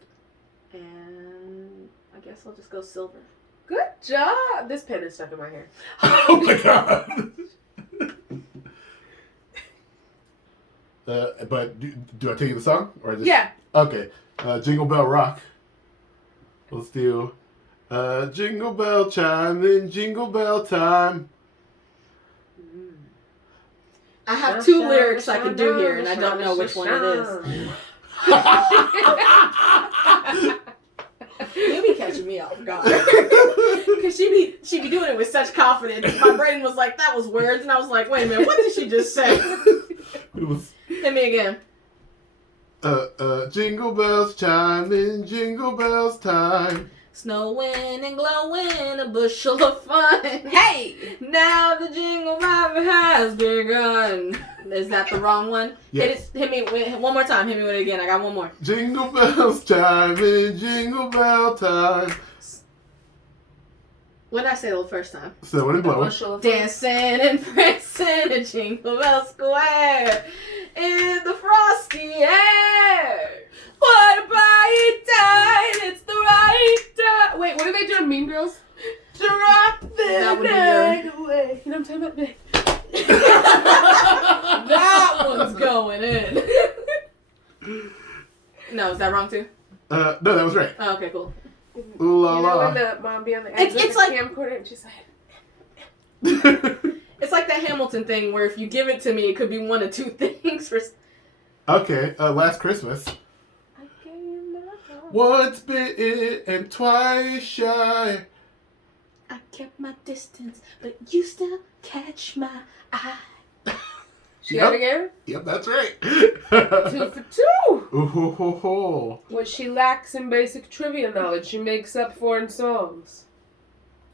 and I guess I'll just go silver. Good job. This pen is stuck in my hair. Oh my god. But do I tell you the song or just? Yeah. Okay. Jingle Bell Rock. Let's do. Jingle bell chime in jingle bell time. I have two lyrics I can do here, and I don't know which one it is. You be catching me off guard. Because she be doing it with such confidence. My brain was like, that was words, and I was like, wait a minute, what did she just say? It was. Hit me again. Jingle bells chime in jingle bells time. Snowing and glowing, a bushel of fun. Hey! Now the jingle bell has begun. Is that the wrong one? Yes. Hit me one more time. Hit me with it again. I got one more. Jingle bells chime in jingle bell time. What did I say the first time? So when it blowing. Dancing and prancing in Jingle Bell Square in the frosty air. What a bright time! It's the right time. Wait, what are they doing? Mean Girls? Drop the night away. You know what I'm talking about? That one's going in. No, is that wrong too? No, that was right. Oh, okay, cool. Ooh la You know la. when the mom be on the edge It's of the like- camcorder and she's like... It's like that Hamilton thing where if you give it to me, it could be one of two things. Okay, Last Christmas. Once bitten and twice shy. I kept my distance, but you still catch my eye. She got it again? Yep, that's right. 2 for 2! Ooh ho ho ho. What she lacks in basic trivia knowledge, she makes up for in songs.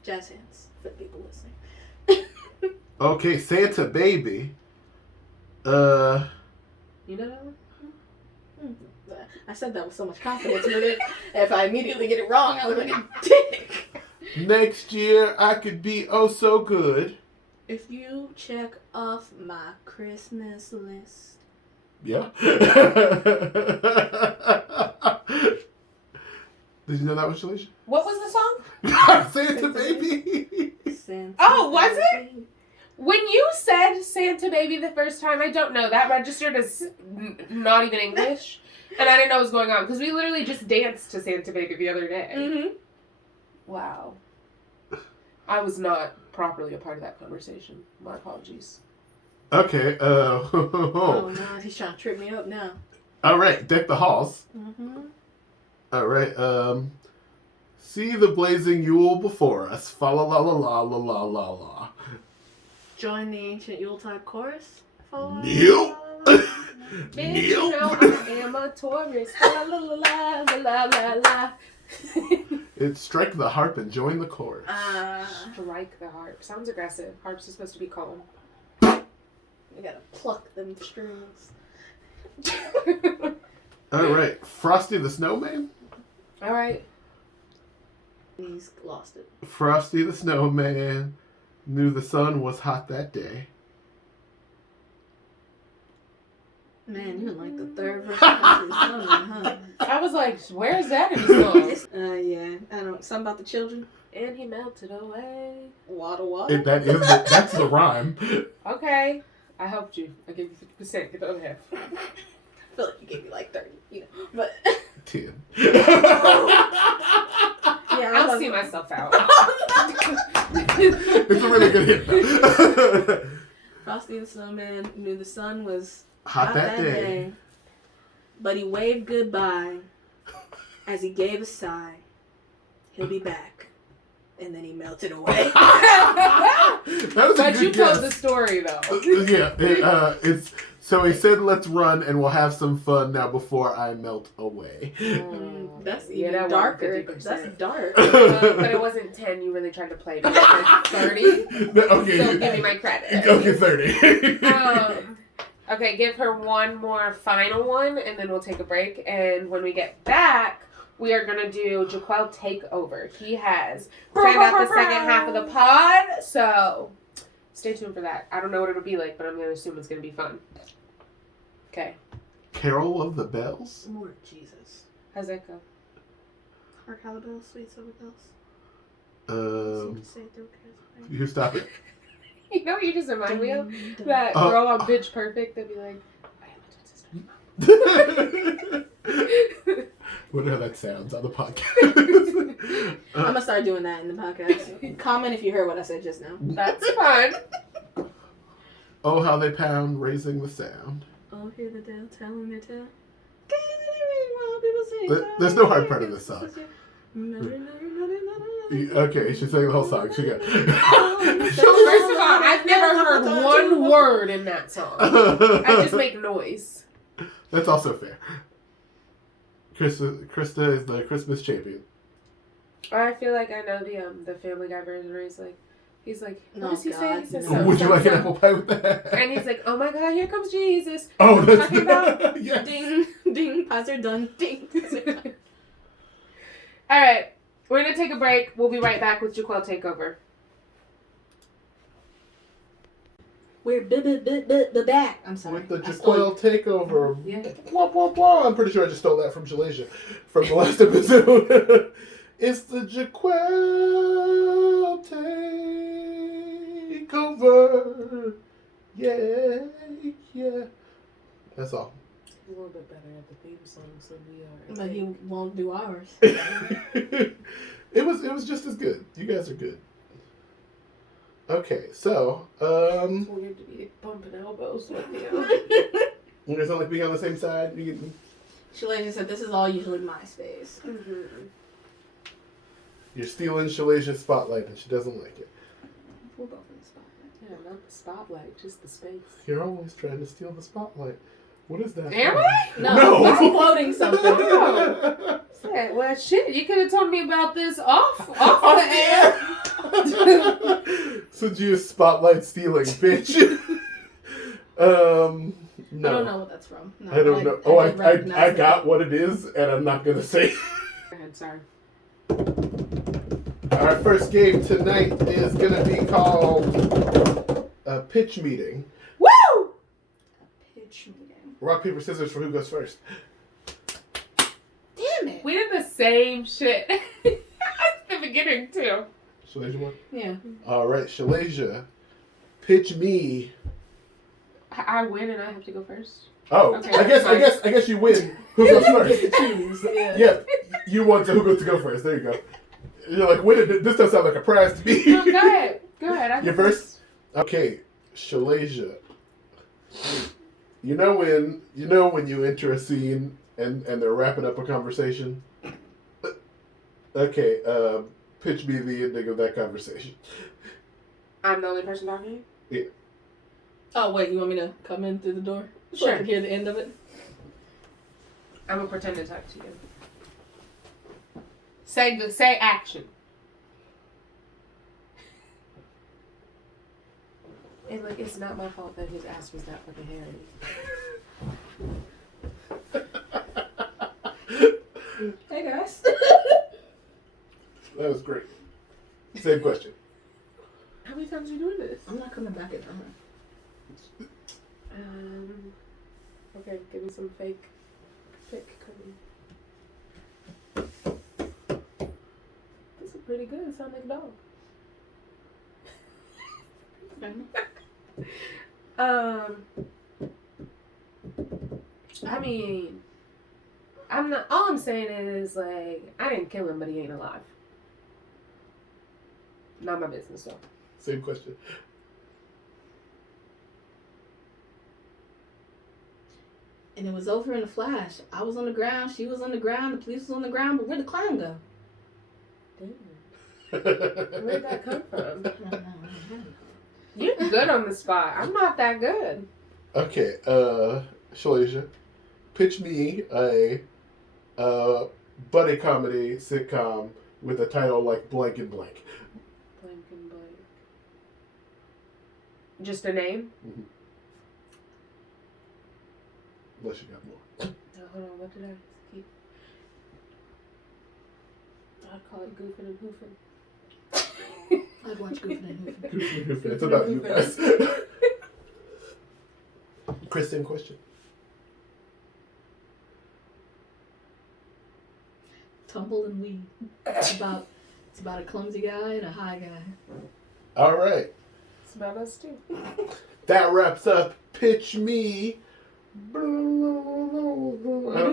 Jazz hands for the people listening. Okay, Santa Baby. You know that one? I said that with so much confidence with it. If I immediately get it wrong, I look like a dick. Next year I could be oh so good. If you check off my Christmas list. Yeah. Did you know that was Shalisha? What was the song? Santa Baby. Santa Oh, was it? baby. When you said Santa Baby the first time, I don't know, that registered as not even English. And I didn't know what was going on. Because we literally just danced to Santa Baby the other day. Mm-hmm. Wow. I was not properly a part of that conversation. My apologies. Okay. Oh, no, he's trying to trip me up now. All right. Deck the halls. Mm-hmm. All right. See the blazing Yule before us. Fa la la la la la la la la. Join the ancient Yuletide chorus. Nope. Bitch, you know I am a tourist. La la la la la la la. It's strike the harp and join the chorus. Strike the harp. Sounds aggressive. Harps are supposed to be calm. You gotta pluck them strings. All right. Frosty the Snowman. All right. He's lost it. Frosty the Snowman knew the sun was hot that day. Man, you're like the third verse of the song, huh? I was like, where's that in the song? Yeah. I don't. Something about the children. And he melted away. Water, water. That's the rhyme. Okay. I helped you. I gave you 50%. Get the other half. I feel like you gave me like 30, you know. But 10. yeah, I'll see myself out. It's a really good hit. Though. Frosty the Snowman knew the sun was Hot that day. but he waved goodbye as he gave a sigh. He'll be back. And then he melted away. That was a But good you guess. told the story, though. Yeah, it's so he said, "Let's run and we'll have some fun now before I melt away." That's Yeah, even that darker. 150%. That's dark. But it wasn't 10. You really tried to play me. It was 30. Okay, So give me my credit. Okay, 30. Okay, give her one more final one, and then we'll take a break. And when we get back, we are going to do Jacquel Takeover. He has planned out the second half of the pod, so stay tuned for that. I don't know what it'll be like, but I'm going to assume it's going to be fun. Okay. Carol of the Bells. Lord Jesus. How's that go? Hark how the bells, sweet silver bells. You stop it. You know what you just remind me of? That girl on Bitch Perfect that'd be like, I am a twin sister. Wonder how that sounds on the podcast. I'm gonna start doing that in the podcast. Comment if you heard what I said just now. That's fun. Oh, how they pound, raising the sound. Oh, hear the tale, telling their tale. There's no hard part of this song. Okay, you should sing the whole song. She got. First of all, I've never heard one word in that song. I just make noise. That's also fair. Krista is the Christmas champion. I feel like I know the Family Guy version where he's like, what does he say? He says, would you like an apple pie with that? And he's like, oh my God, here comes Jesus. Oh, that's talking about. Yes. Ding, ding, pies are done. Ding. All right, we're gonna take a break. We'll be right back with Jacquel Takeover. We're back. I'm sorry. With the Jacquel Takeover. Yeah. Blah, blah, blah. I'm pretty sure I just stole that from Shalasia from the last episode. It's the Jacquel Takeover. Yeah, yeah. That's all. A little bit better at the theme song, so we are. But he won't do ours. It was just as good. You guys are good. Okay, so It's weird to be bumping elbows with you. you guys don't like being on the same side. Shalasia said, "This is all usually my space." Mm-hmm. You're stealing Shalasia's spotlight, and she doesn't like it. We're both in the spotlight. Yeah, not the spotlight, just the space. You're always trying to steal the spotlight. What is that? Am I? No, he's quoting something. No. Yeah, well, shit, you could have told me about this off the air. So you spotlight stealing, bitch. No. I don't know what that's from. No, I don't know. I I got what it is, and I'm not gonna say. Go ahead, sorry. Our first game tonight is gonna be called a pitch meeting. Woo! Pitch meeting. Rock, paper, scissors for who goes first. Damn it. We did the same shit at the beginning, too. Shalasia won? Yeah. All right, Shalasia, pitch me. I win and I have to go first. Oh, Okay, I guess you win. Who goes first? Choose. Yeah. Yeah, you won, so who goes to go first? There you go. You're like, win it. This does sound like a prize to me. No, go ahead. Go ahead. I You're first? Okay, Shalasia. You know when you enter a scene and they're wrapping up a conversation? Okay, pitch me the ending of that conversation. I'm the only person talking? Yeah. Oh, wait, you want me to come in through the door? So Sure. I can hear the end of it? I'm going to pretend to talk to you. Say action. And like, it's not my fault that his ass was that fucking hairy. Hey, guys. That was great. Same question. How many times are you doing this? I'm not coming back at them. Okay, give me some fake coming. This is pretty good. It sounds like a dog. I mean, I'm not. All I'm saying is like I didn't kill him, but he ain't alive. Not my business though. Same question. And it was over in a flash. I was on the ground, she was on the ground, the police was on the ground, but where'd the clown go? Where'd that come from? You're good on the spot. I'm not that good. Okay, Shalasia, pitch me a buddy comedy sitcom with a title like blank and blank. Blank and blank. Just a name? Mm-hmm. Unless you got more. Oh, hold on, what did I keep? I'd call it Goofing and Hoofing. I'd watch Goofing and Hoofing. It's about you guys. Kristen, question. Tumble and Weed. It's about It's about a clumsy guy and a high guy. All right. It's about us too. That wraps up Pitch Me. We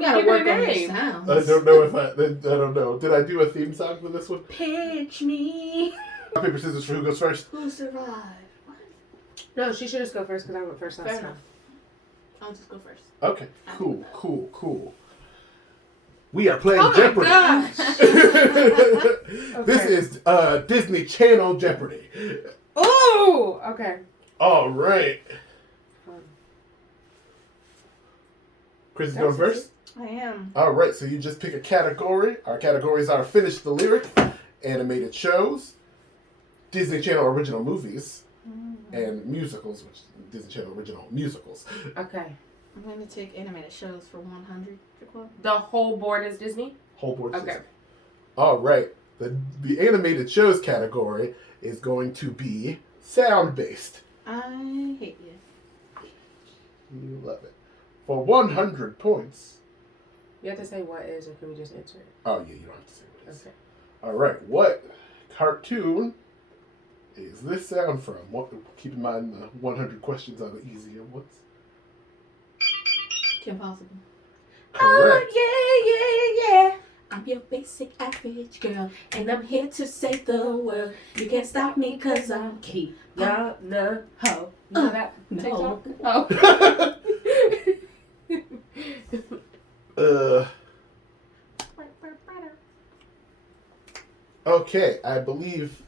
gotta work on your sounds. I don't know if I don't know. Did I do a theme song for this one? Pitch me. Rock, paper, scissors for who goes first? Who survived? What? No, she should just go first because I went first last Fair time. enough. I'll just go first. Okay. Cool. We are playing Oh my Jeopardy. gosh. This is Disney Channel Jeopardy. Oh, okay. All right. Chris is going first? I am. All right, so you just pick a category. Our categories are Finish the Lyric, Animated Shows, Disney Channel Original Movies, and Musicals, which is Disney Channel Original Musicals. Okay. I'm going to take animated shows for 100. Jacquel. The whole board is Disney? Whole board. Okay. Disney. All right. The Animated Shows category is going to be sound-based. I hate you. You love it. For 100 points. You have to say what is, or can we just answer it? Oh, yeah, you don't have to say what it is. Okay. All right. What cartoon is this sound from? Keep in mind the 100 questions are the easier ones. Kim Possible. Correct. Oh, yeah. I'm your basic average girl, and I'm here to save the world. You can't stop me, cause I'm key. Yeah, no. Ho. You know that No. TikTok? Oh. Okay, I believe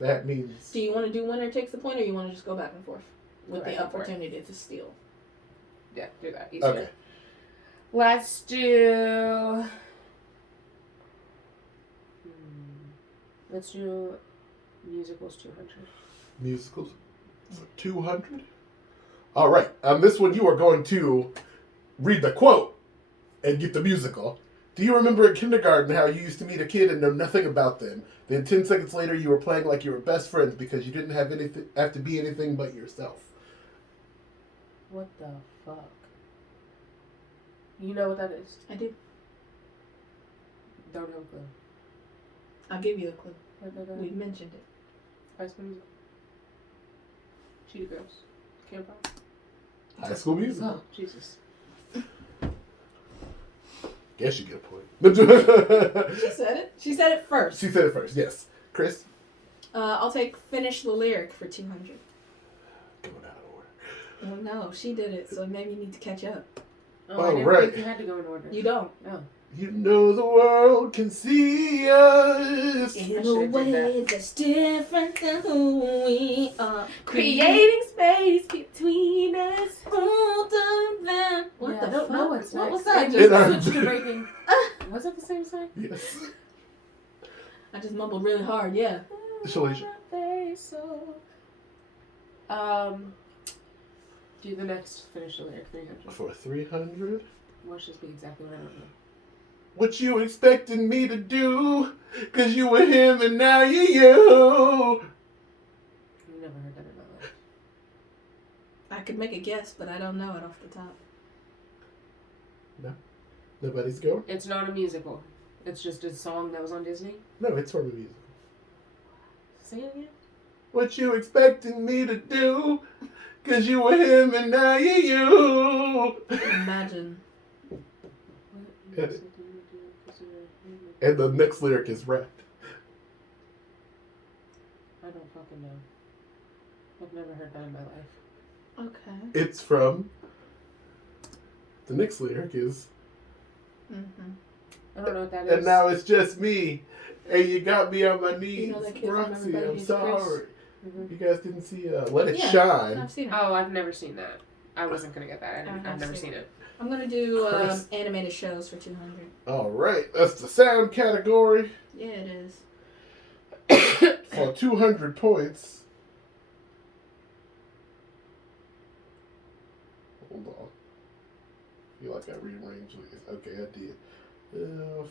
that means... Do you want to do winner takes the point, or you want to just go back and forth with Back the and forth. opportunity to steal? Yeah, do that. Easier. Okay. Let's do... Let's do musicals 200. Musicals for 200. All right. On this one, you are going to read the quote and get the musical. Do you remember in kindergarten how you used to meet a kid and know nothing about them? Then 10 seconds later, you were playing like you were best friends because you didn't have to be anything but yourself. What the fuck? You know what that is? I do. Don't have a clue. I'll give you a clue. We High mentioned it. School Musical. Cheetah Girls. Camp Rock. High School Musical. Oh, Jesus. Guess you get a point. She said it. She said it first. She said it first, yes. Chris? I'll take Finish the Lyric for 200. Going out of order. Oh no, she did it, so maybe you need to catch up. Oh, I didn't right. think you had to go in order. You don't. No. You know the world can see us. In a should've did way that's different than who we are. Creating space between us. Hold them. What Yeah, the I don't fuck? know what's What was next. that? It It just are- switched to breaking. Was it the same song? Yes. I just mumbled really hard, yeah. Shalisha. Do the next finish the lyric 300. For 300? Watch this be exactly what I don't know. What you expected me to do? Cause you were him and now you're you. I've never heard that in my life. I could make a guess, but I don't know it off the top. Nobody's going? It's not a musical. It's just a song that was on Disney. No, it's from a musical. Say it again. What you expected me to do? Cause you were him and now you're you. Imagine. And the next lyric is rapped. I don't fucking know. I've never heard that in my life. Okay. It's from... The next lyric is... Mm-hmm. I don't know what that is. And now it's just me. And you got me on my knees. You know that kid from Roxy, Everybody I'm Hates sorry. Mhm. You guys didn't see Let It Yeah, Shine. I've seen it. Oh, I've never seen that. I wasn't gonna get that. I've never seen it. I'm gonna do Chris. animated shows for 200. All right, that's the sound category. Yeah, it is. For 200 points. Hold on. I feel like I rearranged these. Okay, I did.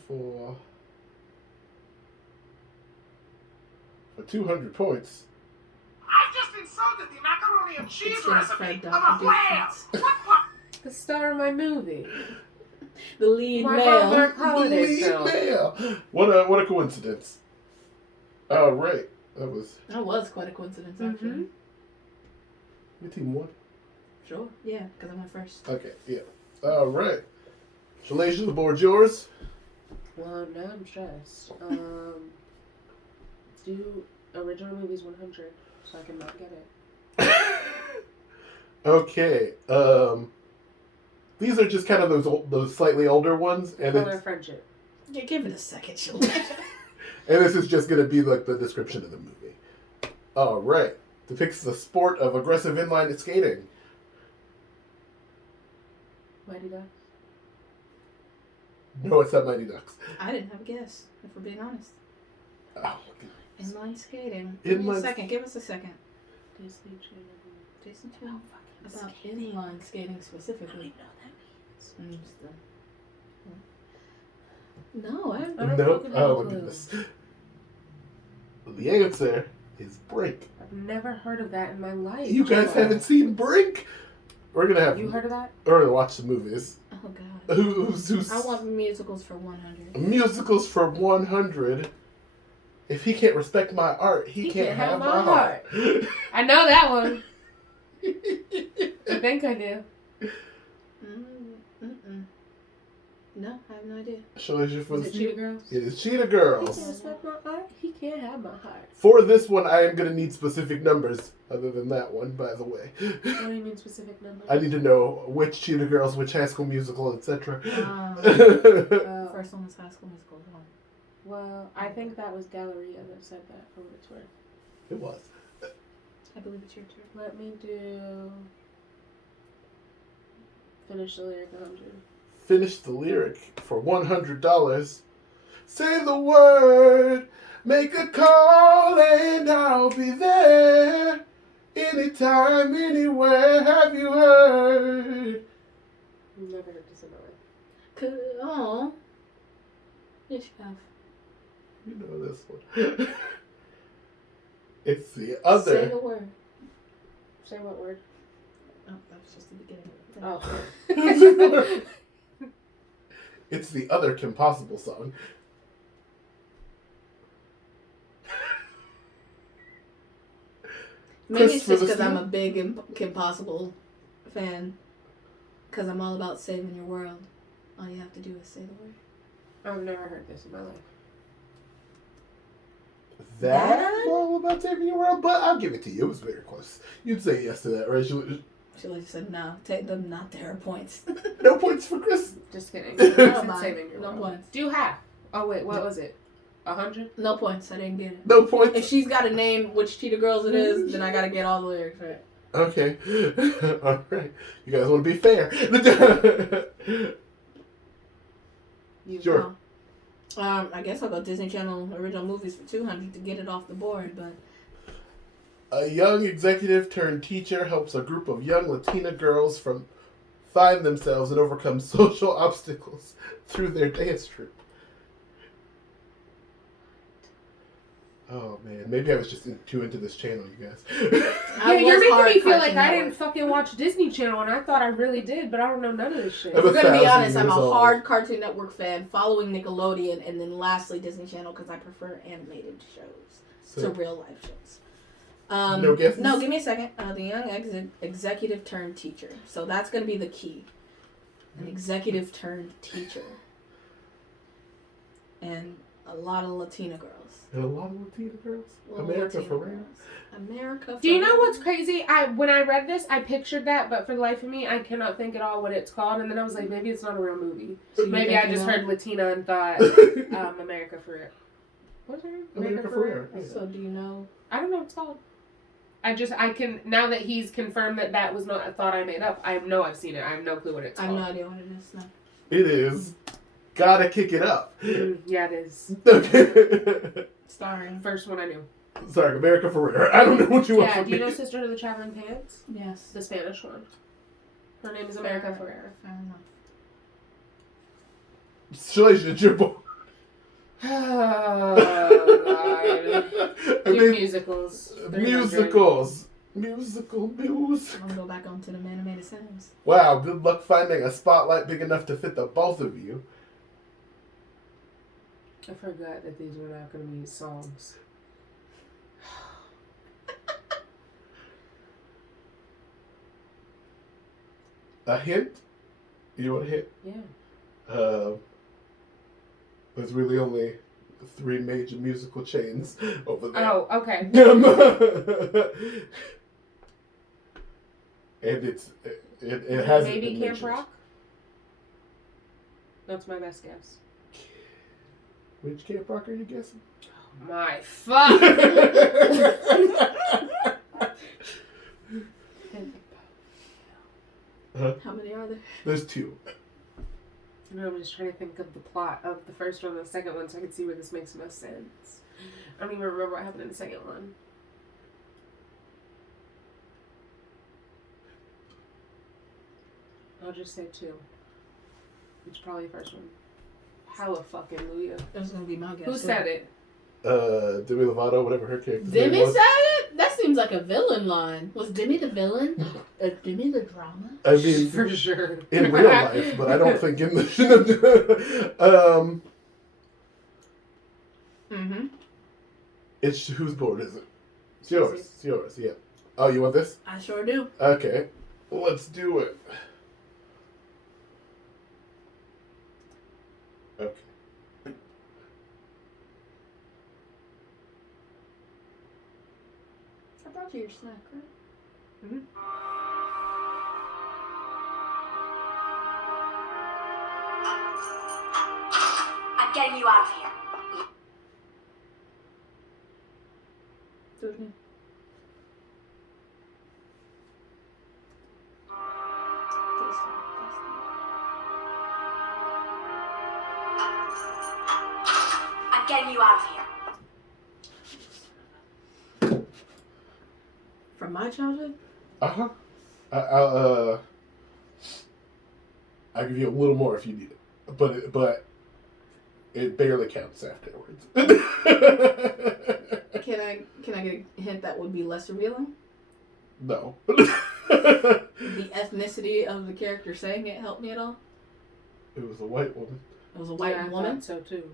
For 200 points. I just insulted the macaroni and cheese It's Fred recipe Duff, of a the whale. difference. What? The star of my movie. The lead My male. Hallmark holiday Lead film. male. What a coincidence. Oh, right. That was quite a coincidence, actually. your team won. Sure. Yeah, because I went first. Okay, yeah. All right. Shalasia, the board's yours. Well, now I'm stressed. Let's do original movies 100 so I can not get it. Okay. These are just kind of those slightly older ones, and Color of Friendship. Yeah, give it a second, Shalasia. and this is just going to be like the description of the movie. All right. Depicts the sport of aggressive inline skating. Mighty Ducks. No, it's not Mighty Ducks. I didn't have a guess, if we're being honest. Oh, Inline skating. Give me a Inline- second. Give us a second. Disney Channel. Jason Channel. About inline skating specifically. No, I don't. I don't no. fucking have Oh, a my clue. goodness. The answer is Brink. I've never heard of that in my life. You guys Jacquel. haven't seen Brink? We're going to have You heard of that? or watch the movies. Oh God. Who's I want musicals for 100. musicals for 100. If he can't respect my art, he can't have my heart. I know that one. I think I do. No, I have no idea. Shalasia for Is it Cheetah Girls? It is Cheetah He can't Girls. respect my heart. He can't have my heart. For this one, I am going to need specific numbers, other than that one, by the way. What do you mean specific numbers? I need to know which Cheetah Girls, which High School Musical, etc. Oh, First one was High School Musical 1. well, I think that was Galleria that said that for what it's worth. It was. I believe it's your turn. Let me do. Finish the lyric 100. Finish the lyric for $100. Say the word, make a call, and I'll be there. Anytime, anywhere, have you heard? Never heard this in my life. Oh. Yes, you have. You know this one. It's the other. Say the word. Say what word? Oh, that was just the beginning of the thing. Oh. It's the other Kim Possible song. Maybe Chris it's for just the because I'm steal? a big Kim Possible fan. Because I'm all about saving your world. All you have to do is say the word. I've never heard this in my life. That's all about saving your world, but I'll give it to you. It was very close. You'd say yes to that, right? She like said, no, take them, not their points. No points for Chris. Just kidding. No, I said mine. saving your No world. points. Do half. Oh wait, what was it? 100? No points. I didn't get it. No points. If she's got to name which Cheetah Girls it is, then I got to get all the lyrics right. Okay. All right. You guys want to be fair. Sure. I guess I'll go Disney Channel original movies for 200 to get it off the board, but A young executive turned teacher helps a group of young Latina girls find themselves and overcome social obstacles through their dance troupe. Oh man, maybe I was just too into this channel, you guys. Yeah, you're making hard me feel like Cartoon I didn't Network. fucking watch Disney Channel, and I thought I really did, but I don't know none of this shit. I'm I'm gonna be 1,000 honest, I'm a years old. hard Cartoon Network fan, following Nickelodeon, and then lastly Disney Channel because I prefer animated shows to real life shows. No guesses? No, give me a second. The young executive turned teacher. So that's gonna be the key. An executive turned teacher. And a lot of Latina girls. And a lot of Latina girls. Little America Latina for real. girls. America. Do you for know real. what's crazy? When I read this, I pictured that, but for the life of me, I cannot think at all what it's called. And then I was like, maybe it's not a real movie. So you Maybe think I you just know? heard Latina and thought America for real. What's her name? America for real. Yeah. So do you know? I don't know what it's called. I can now that he's confirmed that was not a thought I made up. I know I've seen it. I have no clue what it's I called. have no idea what it is. No. It is Gotta Kick It Up. Yeah, it is. Starring. First one I knew. Sorry, America for real. I don't know what you want Yeah, from do you me. know Sister of the Traveling Pants? Yes. The Spanish one. Her name is America Ferrera. Fair enough. Shalasia, it's your boy. Oh, God. I Do mean, musicals. 300. musicals. Musical news. I'm gonna go back onto the animated Sims. Wow, good luck finding a spotlight big enough to fit the both of you. I forgot that these were not going to be songs. A hint? You want a hint? Yeah. There's really only 3 major musical chains over there. Oh, okay. And it has Maybe Camp Rock? That's my best guess. Which Camp Rock are you guessing? Oh my fuck! How many are there? There's 2. No, I'm just trying to think of the plot of the first one and the second one so I can see where this makes most sense. I don't even remember what happened in the second one. I'll just say 2. It's probably the first one. Hella fucking Luya. That's gonna be my guess. Who said it? Demi Lovato, whatever her character Demi name was. said it? That seems like a villain line. Was Demi the villain? Demi the drama? I mean, For sure. in real life, but I don't think in the Mm-hmm. It's whose board is it? It's yours. It's yours. Yeah. Oh, you want this? I sure do. Okay. Let's do it. Okay. I brought you your snack, right? Mm-hmm. I'm getting you out of here. Excuse me. I'm getting you out of here. From my childhood? Uh-huh. I'll give you a little more if you need it. But it barely counts afterwards. Can I get a hint that would be less revealing? No. The ethnicity of the character saying it helped me at all? It was a white woman. It was a white I woman? thought so too.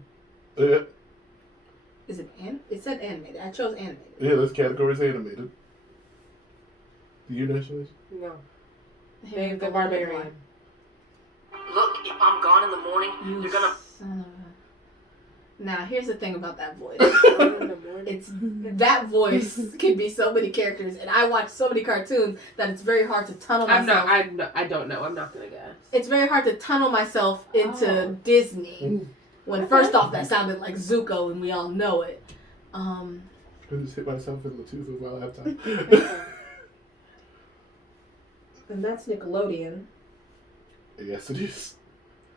Yeah, Is it it said animated. I chose animated. yeah, this category's animated. Do you know she is? No. Dave The Barbarian. Look, if I'm gone in the morning, you're gonna. Son of a... Now, here's the thing about that voice. In the morning. It's that voice can be so many characters, and I watch so many cartoons that it's very hard to tunnel myself. I don't know. I'm not gonna guess. It's very hard to tunnel myself into Disney. When first off, that sounded like Zuko, and we all know it. I just hit myself in the tooth with my laptop. And that's Nickelodeon. Yes, it is.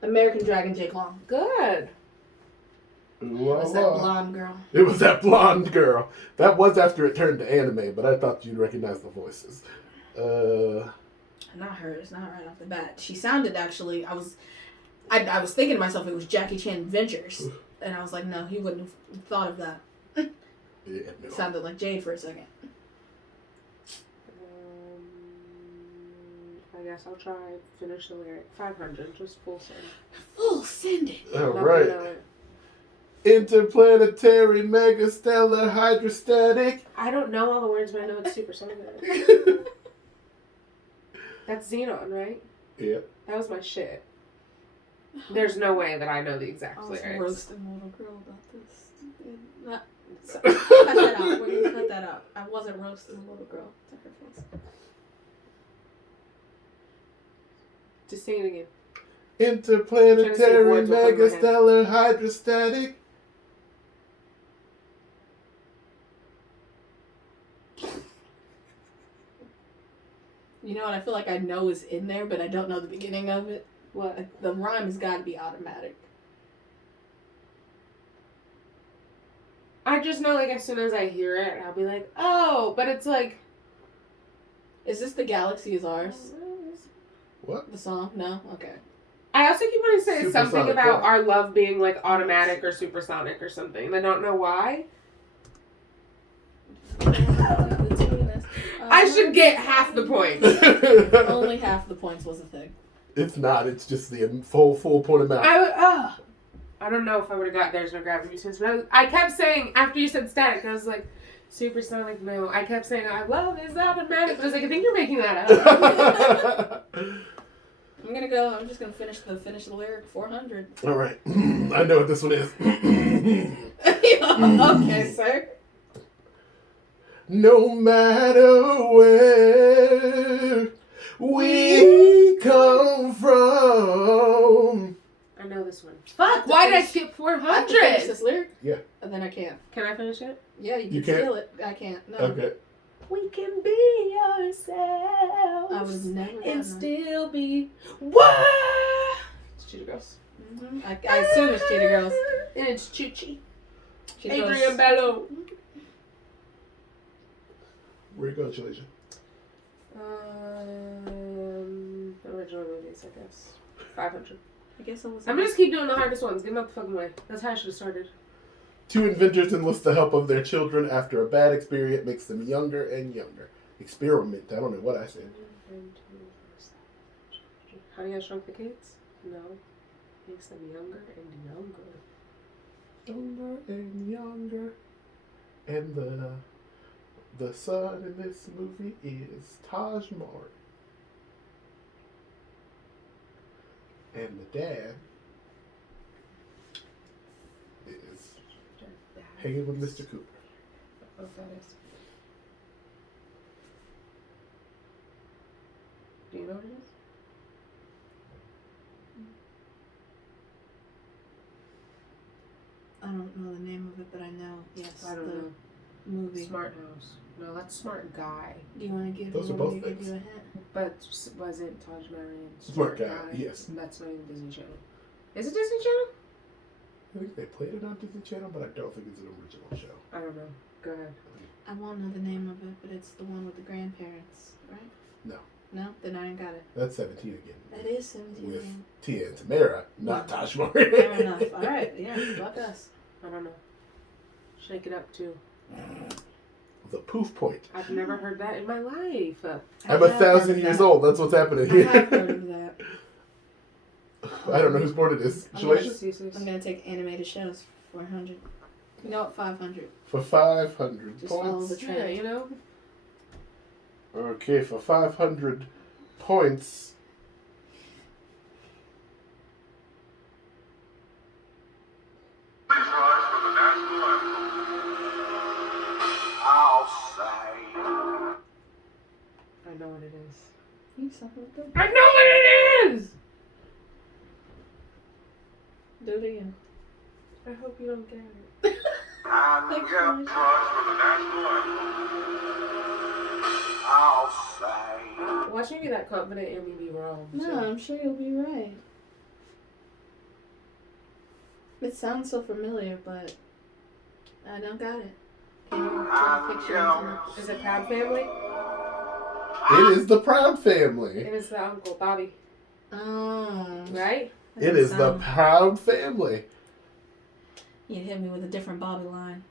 American Dragon Jake Long. Good. That's that blonde girl. It was that blonde girl. That was after it turned to anime, but I thought you'd recognize the voices. Not her. It's not right off the bat. She sounded actually. I was thinking to myself it was Jackie Chan Adventures, and I was like, no, he wouldn't have thought of that. Yeah, no. Sounded like Jade for a second. I guess I'll try finish the lyric. 500, just full send. Full send it. All Not right. gonna know it. Interplanetary, megastellar, hydrostatic. I don't know all the words, but I know it's supersonic. That's Xenon, right? Yeah. That was my shit. There's no way that I know the exact I was lyrics. roasting a little girl about this. Cut that out. We're gonna cut that out. I wasn't roasting a little girl to her face. Just sing it again. Interplanetary, words will come in my head. megastellar, hydrostatic. You know what? I feel like I know is in there, but I don't know the beginning of it. What? The rhyme has got to be automatic. I just know, like, as soon as I hear it, I'll be like, oh, but it's like... Is this The Galaxy Is Ours? What? The song? No? Okay. I also keep wanting to say something Supersonic about what? our love being, like, automatic or supersonic or something. I don't know why. I should get half the points. Only half the points was a thing. It's not. It's just the full point amount. I don't know if I would have got There's No Gravity Since, but I kept saying, after you said static, I was like, supersonic, no. I kept saying, I love is automatic. I was like, I think you're making that up. I'm just gonna finish the lyric 400. All right. I know what this one is. Okay, sir. No matter where we come from. I know this one. Fuck! Why did I skip I have to 400? finish this lyric? Yeah. And then I can't. Can I finish it? Yeah, you can't? steal it. I can't. No. Okay. We can be ourselves. I was never and gonna. still be what? It's Cheetah Girls. Mm-hmm. I assume it's Cheetah Girls. And it's Chuchi. Cheetah Adrian Girls. Bello. Where you going, Chalasia? Original movies, I guess. 500. I guess I was. I'm gonna just keep doing the hardest ones. Get them out the fucking way. That's how I should have started. 2 inventors enlist the help of their children after a bad experience makes them younger and younger. Experiment. I don't know what I said. Honey, I Shrunk the Kids? No. Makes them younger and younger. Younger and younger. And the son in this movie is Taj Mahal. And the dad is hanging with Mr. Cooper. What that is. Do you know what it is? I don't know the name of it, but I know. Yes. I don't the know. movie. Smart House. No, that's Smart Guy. Do you want to give? Those are want me both to give things. you a hint? But wasn't Taj Mahal Smart Guy, yes. That's not even Disney Channel. Is it Disney Channel? I think they played it on Disney Channel, but I don't think it's an original show. I don't know. Go ahead. I won't know the name of it, but it's the one with the grandparents, right? No. No, then I ain't got it. That's 17 again. That is 17. With again. Tia and Tamara, not Taj Mahal. Fair enough. All right. Yeah. Fuck us. I don't know. Shake it up too. The poof point. I've never heard that in my life. I'm 1,000 years old. That's what's happening I here. have heard of that. I don't know whose board it is. Shalasia? I'm gonna take animated shows for 400. You know what? 500. For 500 Just follow points. the trend. Yeah, you know. Okay, for 500 points. Please rise for the national anthem. I'll say. I know what it is. You suck with them. I know what it is! Do it again. I hope you don't get it. And Thanks, get guys. rise for the national anthem. I'll say. Watch me be that confident and me be wrong. No, so. I'm sure you'll be right. It sounds so familiar, but I don't got it. Can you draw a picture into it? Is it Proud Family? It is the Proud Family. It is the Uncle Bobby, Oh. right? That It is the sound- Proud Family. You hit me with a different Bobby line.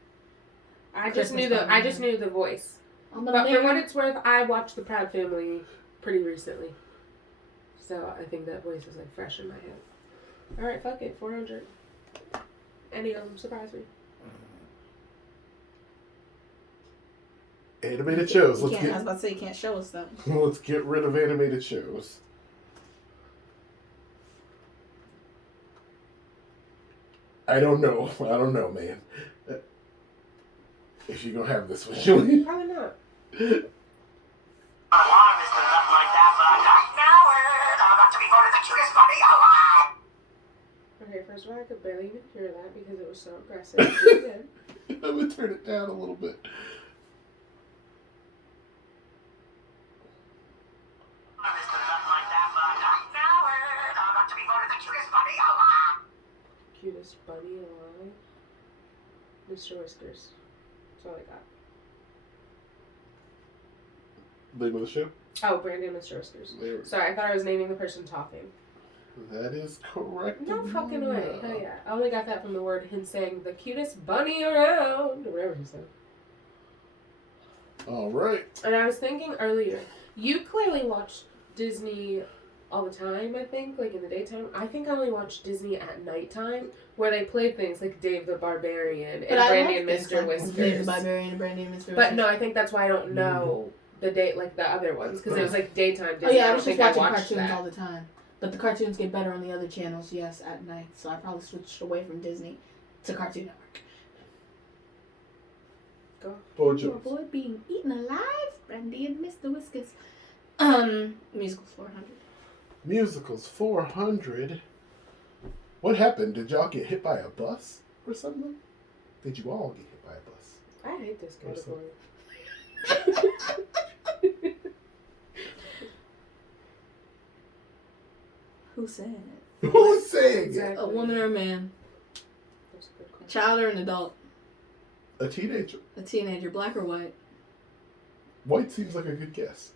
I just Christmas knew Bobby. I just knew the voice. I'm But for what it's worth, I watched the Proud Family pretty recently, so I think that voice is like fresh in my head. All right, fuck it, 400. Any of them surprise me. Animated shows. I was Let's about to say you can't show us though. let's get rid of animated shows. I don't know, man. If you're gonna have this one, Julie. Probably not. Alarm is nothing like that, but I got now it. I'm about to be voted the cutest bunny alive. Okay, first of all, I could barely even hear that because it was so aggressive. Do it again. I'm gonna turn it down a little bit. Alarm is nothing like that, but I got now it. I'm about to be voted the cutest bunny alive. Cutest bunny alive. Mr. Whiskers. That's all I got. Name of the show? Oh, Brandon Mr. Whiskers. There. Sorry, I thought I was naming the person talking. That is correct. No fucking way. Hell yeah. I only got that from the word him saying the cutest bunny around. Or whatever he said. All right. And I was thinking earlier, you clearly watch Disney all the time, I think, like in the daytime. I think I only watch Disney at nighttime, where they play things like Dave the Barbarian and Brandy and Mr. Whiskers. Dave the Barbarian and Brandy and Mr. Whiskers. But no, I think that's why I don't know the date like the other ones, because it was like daytime Disney. Oh yeah, I don't was just think watching watched cartoons that. all the time. But the cartoons get better on the other channels, yes, at night. So I probably switched away from Disney to Cartoon Network. Go. Your boy being eaten alive, Brandy and Mr. Whiskers. Musicals 400. Musicals 400. What happened? Did y'all get hit by a bus or something? Did you all get hit by a bus? I hate this category. Who's saying it? Who's saying Exactly. A woman or a man? That's a good question. Child or an adult? it? A teenager. A teenager, black or white? White seems like a good guess.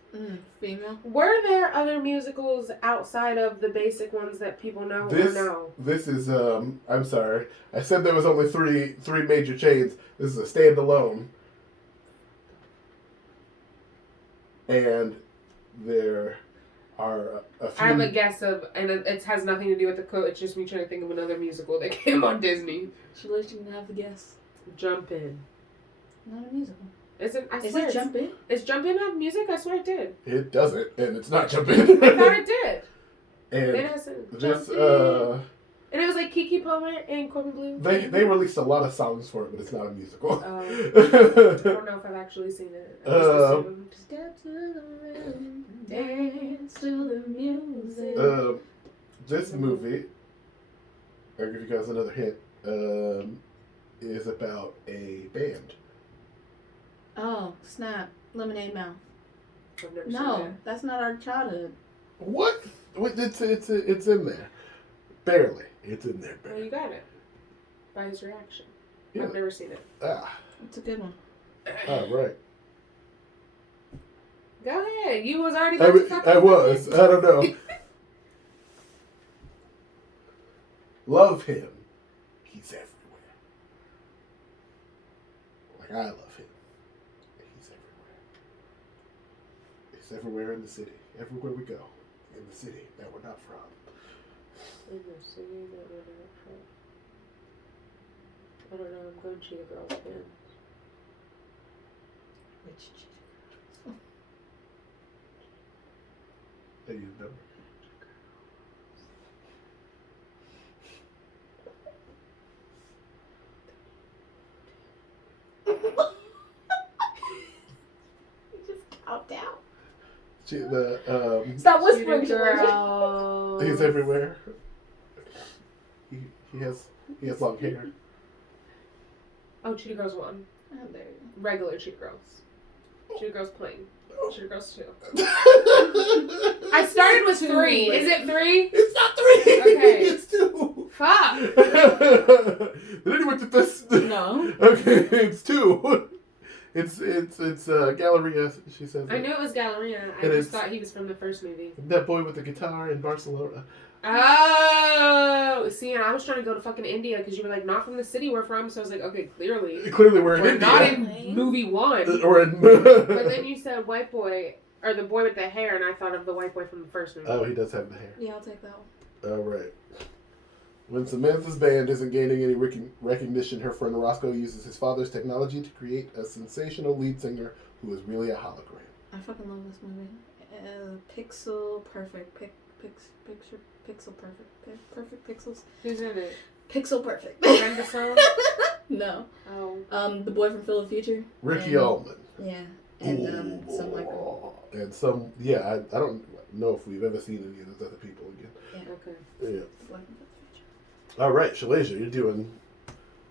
Female? Were there other musicals outside of the basic ones that people know or no? This is I'm sorry. I said there was only three major chains. This is a standalone. And there are a few. I have a guess of, and it has nothing to do with the quote. It's just me trying to think of another musical that came on Disney. She let you have the guess. Jump In. Not a musical. Isn't? I Is swear it Jump In? Is Jump In have music? I swear it did. It doesn't, and it's not jumping. I thought it did. And It hasn't. this Jump In. And it was like Kiki Palmer and Corbin Blue. they released a lot of songs for it, but it's not a musical. I don't know if I've actually seen it. I just assumed. Step to the rhythm, dance to the music. This movie, I'll give you guys another hint, is about a band. Oh, snap. Lemonade Mouth. I've never seen No, that. that's not our childhood. What? It's in there. Barely. It's in there. Well, Barely. you got it. By his reaction. Yeah. I've never seen it. It's a good one. All right. Go ahead. You was already about to talk I about was. it. I don't know. Love him. He's everywhere. Like I love him. He's everywhere. He's everywhere in the city. Everywhere we go. In the city that we're not from. In the city that we're not from. I don't know. I'm going Cheetah Girls again. Which Hey, you know. just count down. Stop whispering, Cheetah Georgia. Girls. He's everywhere. He has long hair. Oh, Cheetah Girls 1. Oh, there you Regular Cheetah Girls. Cheetah Girls plain. Cheetah Girls 2. I I started with 3. Is it 3? It's not 3. Okay. It's 2. Fuck. Did anyone get this? go. No. Okay, it's 2. It's Galleria. She says. I knew it was Galleria. I It just is. thought he was from the first movie. That boy with the guitar in Barcelona. Oh, see, and I was trying to go to fucking India because you were like, not from the city we're from. So I was like, okay, clearly. Clearly, we're in We're India. not in movie 1. Or in. But then you said white boy, or the boy with the hair, and I thought of the white boy from the first movie. Oh, he does have the hair. Yeah, I'll take that one. All right. When Samantha's band isn't gaining any recognition, her friend Roscoe uses his father's technology to create a sensational lead singer who is really a hologram. I fucking love this movie. Pixel perfect. Pixel perfect. Perfect pixels. Who's in it? Pixel perfect. Brenda Song? No. Oh. The boy from Phil the Future. Ricky And- Ullman. Yeah. And some like her. And some, yeah, I don't know if we've ever seen any of those other people again. Yeah. Okay. Yeah. The boy from Phil the Future. All right, Shalasia, you're doing.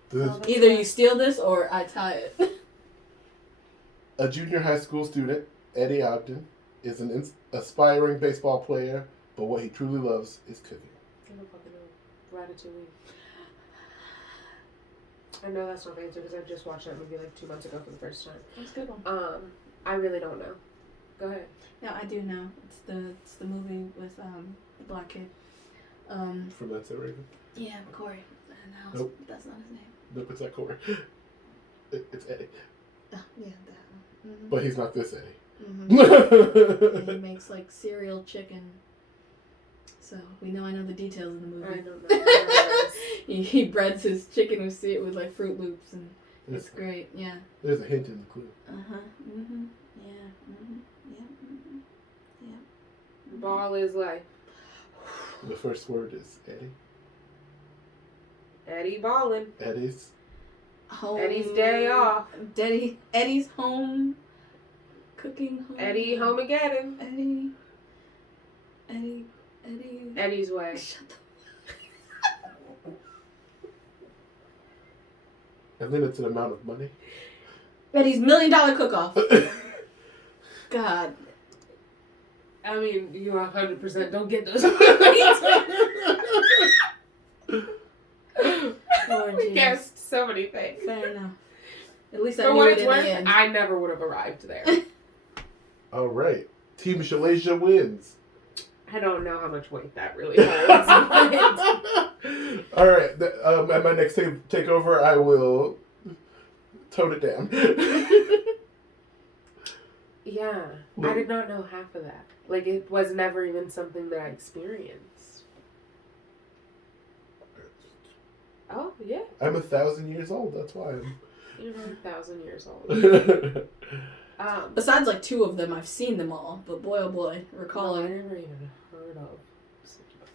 This is Either you steal this or I tie it. a junior high school student, Eddie Ogden, is an aspiring baseball player, but what he truly loves is cooking. I don't fucking know. Ratatouille. I know that's not the answer because I just watched that movie like 2 months ago for the first time. That's a good one. I really don't know. Go ahead. No, I do know. It's the movie with the black kid. From That's It Raven? Yeah, Corey. No, Nope. that's not his name. Nope, it's that Corey. It's Eddie. Yeah, that one. But he's not this Eddie. Mm-hmm. He makes like cereal chicken. So I know the details of the movie. I don't know. he breads his chicken with like Fruit Loops, and it's great. Yeah. There's a hint in the clue. Mm-hmm. Yeah. Mm-hmm. Yeah. Mm-hmm. Yeah. Ball is life. The first word is Eddie. Eddie ballin'. Eddie's. Home. Eddie's day off. Eddie's home. Cooking home. Eddie home again. Eddie. Eddie's way. Shut the. And then it's an amount of money. Eddie's $1 Million Cook-Off. God. I mean, you 100% don't get those. Lord We Jesus. guessed so many things. Fair enough. At least I For knew what it it's in worth, the end. I never would have arrived there. All right. Team Shalasia wins. I don't know how much weight that really holds. but- All right. At my next takeover, I will tone it down. Yeah. I did not know half of that. Like, it was never even something that I experienced. Oh, yeah. I'm 1,000 years old. That's why I'm. You're 1,000 years old. Besides like 2 of them, I've seen them all. But boy, oh boy, I recalling never even heard of.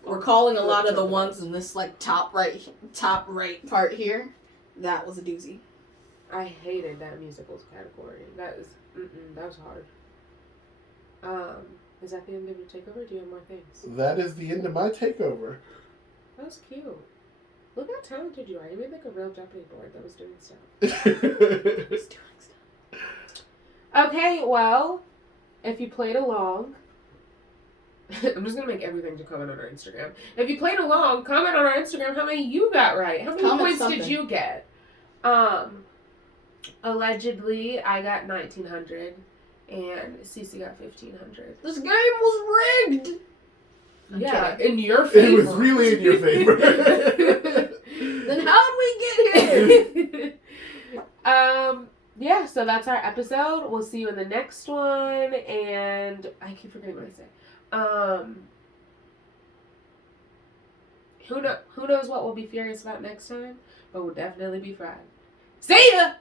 a lot of the ones in this like top right part here. That was a doozy. I hated that musicals category. That was hard. Is that the end of your takeover? Do you have more things? That is the end of my takeover. That was cute. Look how talented you are. You made like a real Jeopardy board that was doing stuff. Okay, well, if you played along, I'm just gonna make everything to comment on our Instagram. If you played along, comment on our Instagram how many you got right. How many Comment points something. did you get? Allegedly, I got 1,900, and Cece got 1,500. This game was rigged. I'm Yeah, kidding. in your favor. It was really in your favor. Then how'd we get here? Yeah, so that's our episode. We'll see you in the next one, and I keep forgetting what I say. Who knows what we'll be furious about next time, but we'll definitely be fried. See ya!